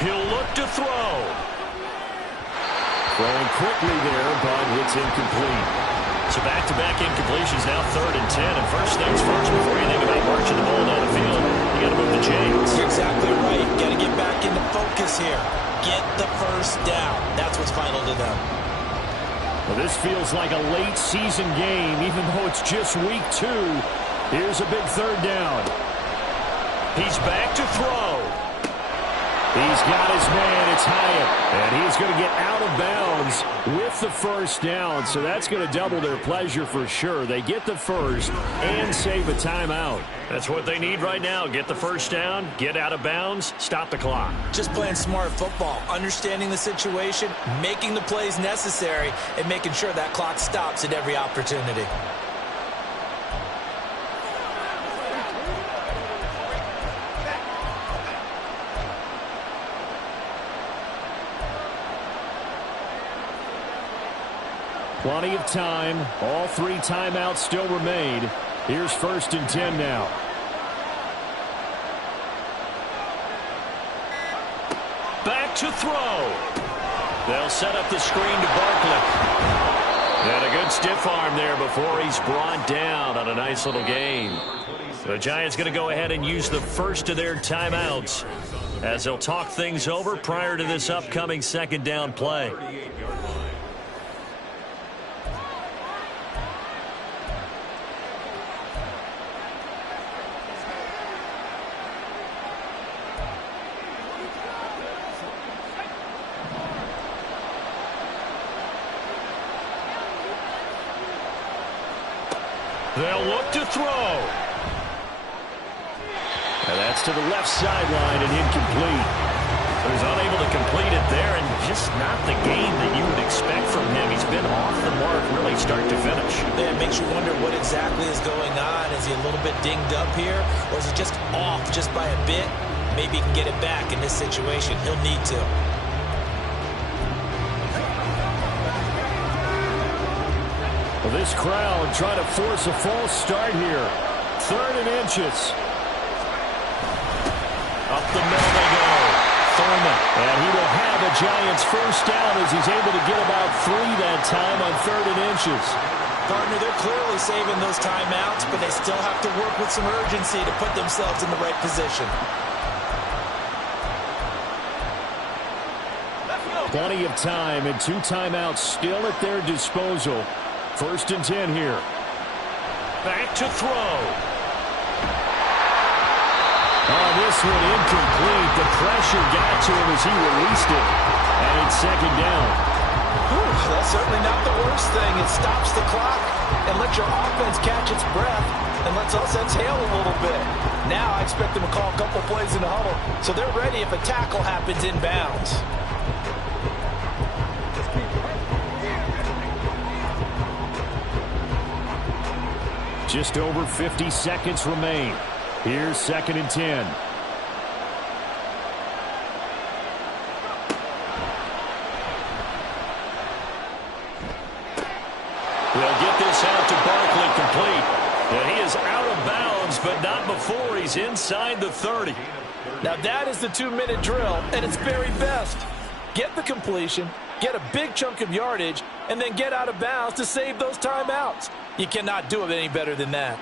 He'll look to throw. Throwing quickly there, but it's incomplete. So back-to-back incompletions, now 3rd and 10. And first things first, before you think about marching the ball down the field, you got to move the chains. You're exactly right. Got to get back into focus here. Get the first down. That's what's vital to them. Well, this feels like a late-season game, even though it's just week 2. Here's a big 3rd down. He's back to throw. He's got his man. It's Hyatt. And he's going to get out of bounds with the first down. So that's going to double their pleasure for sure. They get the first and save a timeout. That's what they need right now. Get the first down, get out of bounds, stop the clock. Just playing smart football, understanding the situation, making the plays necessary, and making sure that clock stops at every opportunity. Plenty of time. All 3 timeouts still remain. Here's 1st and 10 now. Back to throw. They'll set up the screen to Barkley. And a good stiff arm there before he's brought down on a nice little gain. The Giants going to go ahead and use the first of their timeouts as they'll talk things over prior to this upcoming 2nd down play. They'll look to throw. And that's to the left sideline and incomplete. So he's unable to complete it there, and just not the game that you would expect from him. He's been off the mark really start to finish. Yeah, it makes you wonder what exactly is going on. Is he a little bit dinged up here, or is he just off just by a bit? Maybe he can get it back in this situation. He'll need to. Well, this crowd trying to force a false start here. 3rd and inches. Up the middle they go. Thurman. And he will have the Giants first down as he's able to get about 3 that time on 3rd and inches. Partner, they're clearly saving those timeouts, but they still have to work with some urgency to put themselves in the right position. Plenty of time and 2 timeouts still at their disposal. 1st and 10 here. Back to throw. Oh, this one incomplete. The pressure got to him as he released it. And it's 2nd down. Whew, that's certainly not the worst thing. It stops the clock and lets your offense catch its breath and lets us exhale a little bit. Now I expect them to call a couple plays in the huddle so they're ready if a tackle happens inbounds. Just over 50 seconds remain. Here's 2nd and 10. They'll get this out to Barkley complete. And he is out of before he's inside the 30. Now that is the 2-minute drill at its very best. Get the completion, get a big chunk of yardage, and then get out of bounds to save those timeouts. You cannot do it any better than that.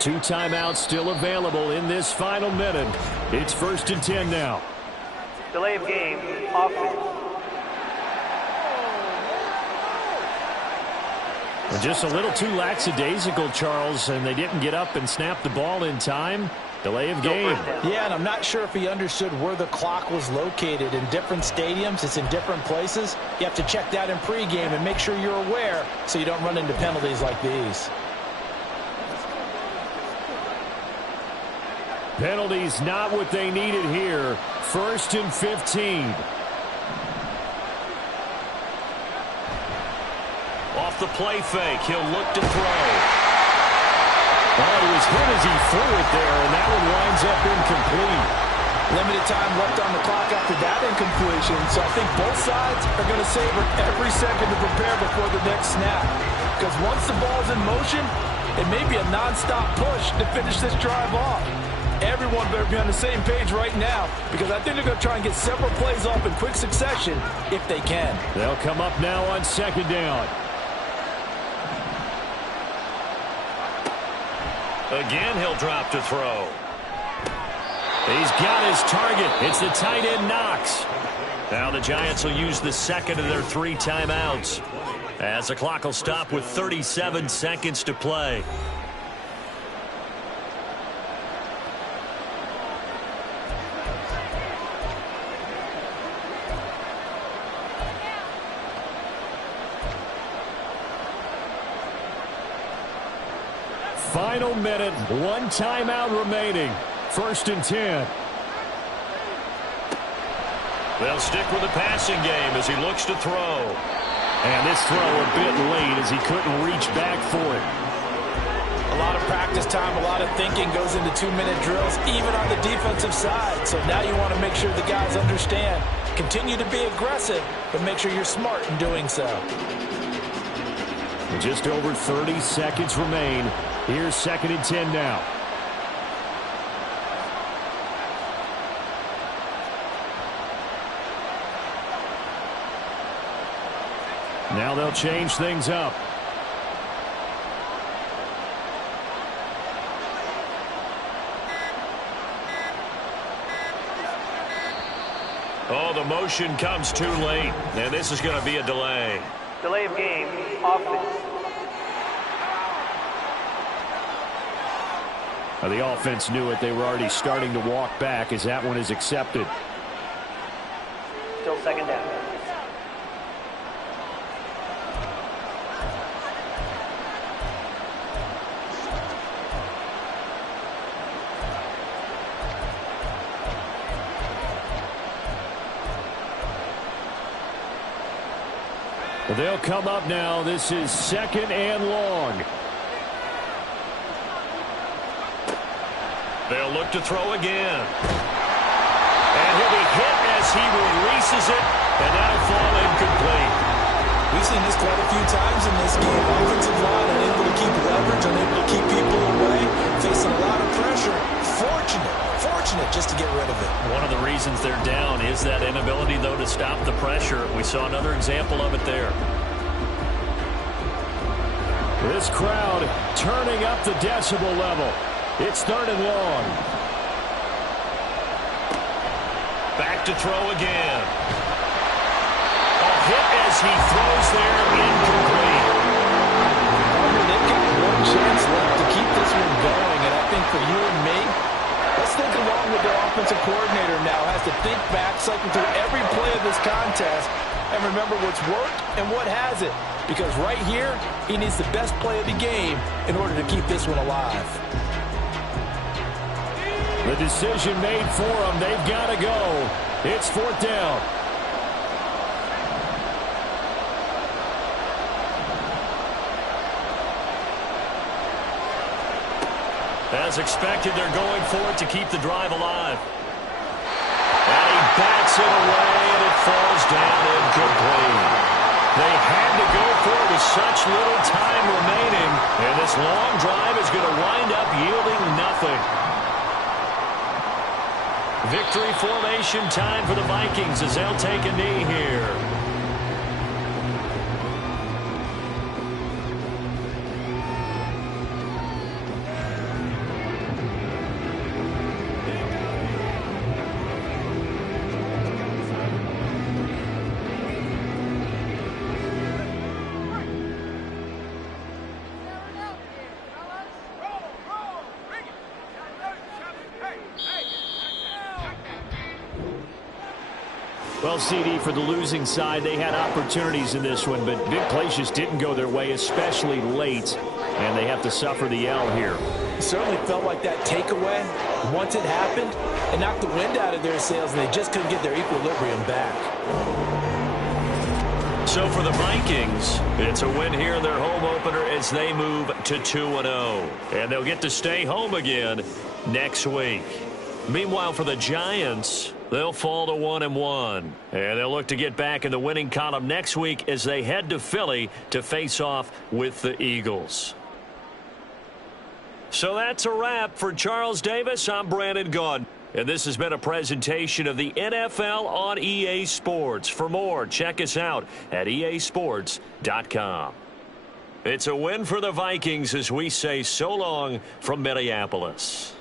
Two timeouts still available in this final minute. It's 1st and 10 now. Delay of game, offense. Just a little too lackadaisical, Charles, and they didn't get up and snap the ball in time. Delay of game. Yeah, and I'm not sure if he understood where the clock was located. In different stadiums, it's in different places. You have to check that in pregame and make sure you're aware so you don't run into penalties like these. Penalties not what they needed here. 1st and 15. Off the play fake, he'll look to throw. Oh, he was hit as he threw it there, and that one winds up incomplete. Limited time left on the clock after that incompletion, so I think both sides are going to savor every second to prepare before the next snap. Because once the ball's in motion, it may be a nonstop push to finish this drive off. Everyone better be on the same page right now because I think they're going to try and get several plays off in quick succession if they can. They'll come up now on 2nd down. Again, he'll drop to throw. He's got his target. It's the tight end Knox. Now the Giants will use the second of their 3 timeouts as the clock will stop with 37 seconds to play. Final minute, 1 timeout remaining. 1st and 10. They'll stick with the passing game as he looks to throw. And this throw a bit late as he couldn't reach back for it. A lot of practice time, a lot of thinking goes into 2-minute drills, even on the defensive side. So now you want to make sure the guys understand. Continue to be aggressive, but make sure you're smart in doing so. Just over 30 seconds remain. Here's 2nd and 10 now. Now they'll change things up. Oh, the motion comes too late, and this is going to be a delay. Delay of game, offense. The offense knew it. They were already starting to walk back as that one is accepted. Still 2nd down. Well, they'll come up now. This is 2nd and long. They'll look to throw again. And he'll be hit as he releases it, and that'll fall incomplete. We've seen this quite a few times in this game. Offensive line unable to keep leverage, unable to keep people away, facing a lot of pressure. Fortunate just to get rid of it. One of the reasons they're down is that inability, though, to stop the pressure. We saw another example of it there. This crowd turning up the decibel level. It's 3rd and long. Back to throw again. A hit as he throws there, incomplete. They've got one chance left to keep this one going, and I think for you and me, let's think along with their offensive coordinator now has to think back, cycle through every play of this contest, and remember what's worked and what hasn't. Because right here, he needs the best play of the game in order to keep this one alive. The decision made for them. They've got to go. It's 4th down. As expected, they're going for it to keep the drive alive. And he bats it away, and it falls down incomplete. They had to go for it with such little time remaining, and this long drive is going to wind up yielding nothing. Victory formation time for the Vikings as they'll take a knee here. Well, CD, for the losing side, they had opportunities in this one, but big plays just didn't go their way, especially late, and they have to suffer the L here. It certainly felt like that takeaway, once it happened, it knocked the wind out of their sails, and they just couldn't get their equilibrium back. So for the Vikings, it's a win here in their home opener as they move to 2-0. And they'll get to stay home again next week. Meanwhile, for the Giants, they'll fall to 1-1. And they'll look to get back in the winning column next week as they head to Philly to face off with the Eagles. So that's a wrap for Charles Davis. I'm Brandon Gaudin. And this has been a presentation of the NFL on EA Sports. For more, check us out at easports.com. It's a win for the Vikings as we say so long from Minneapolis.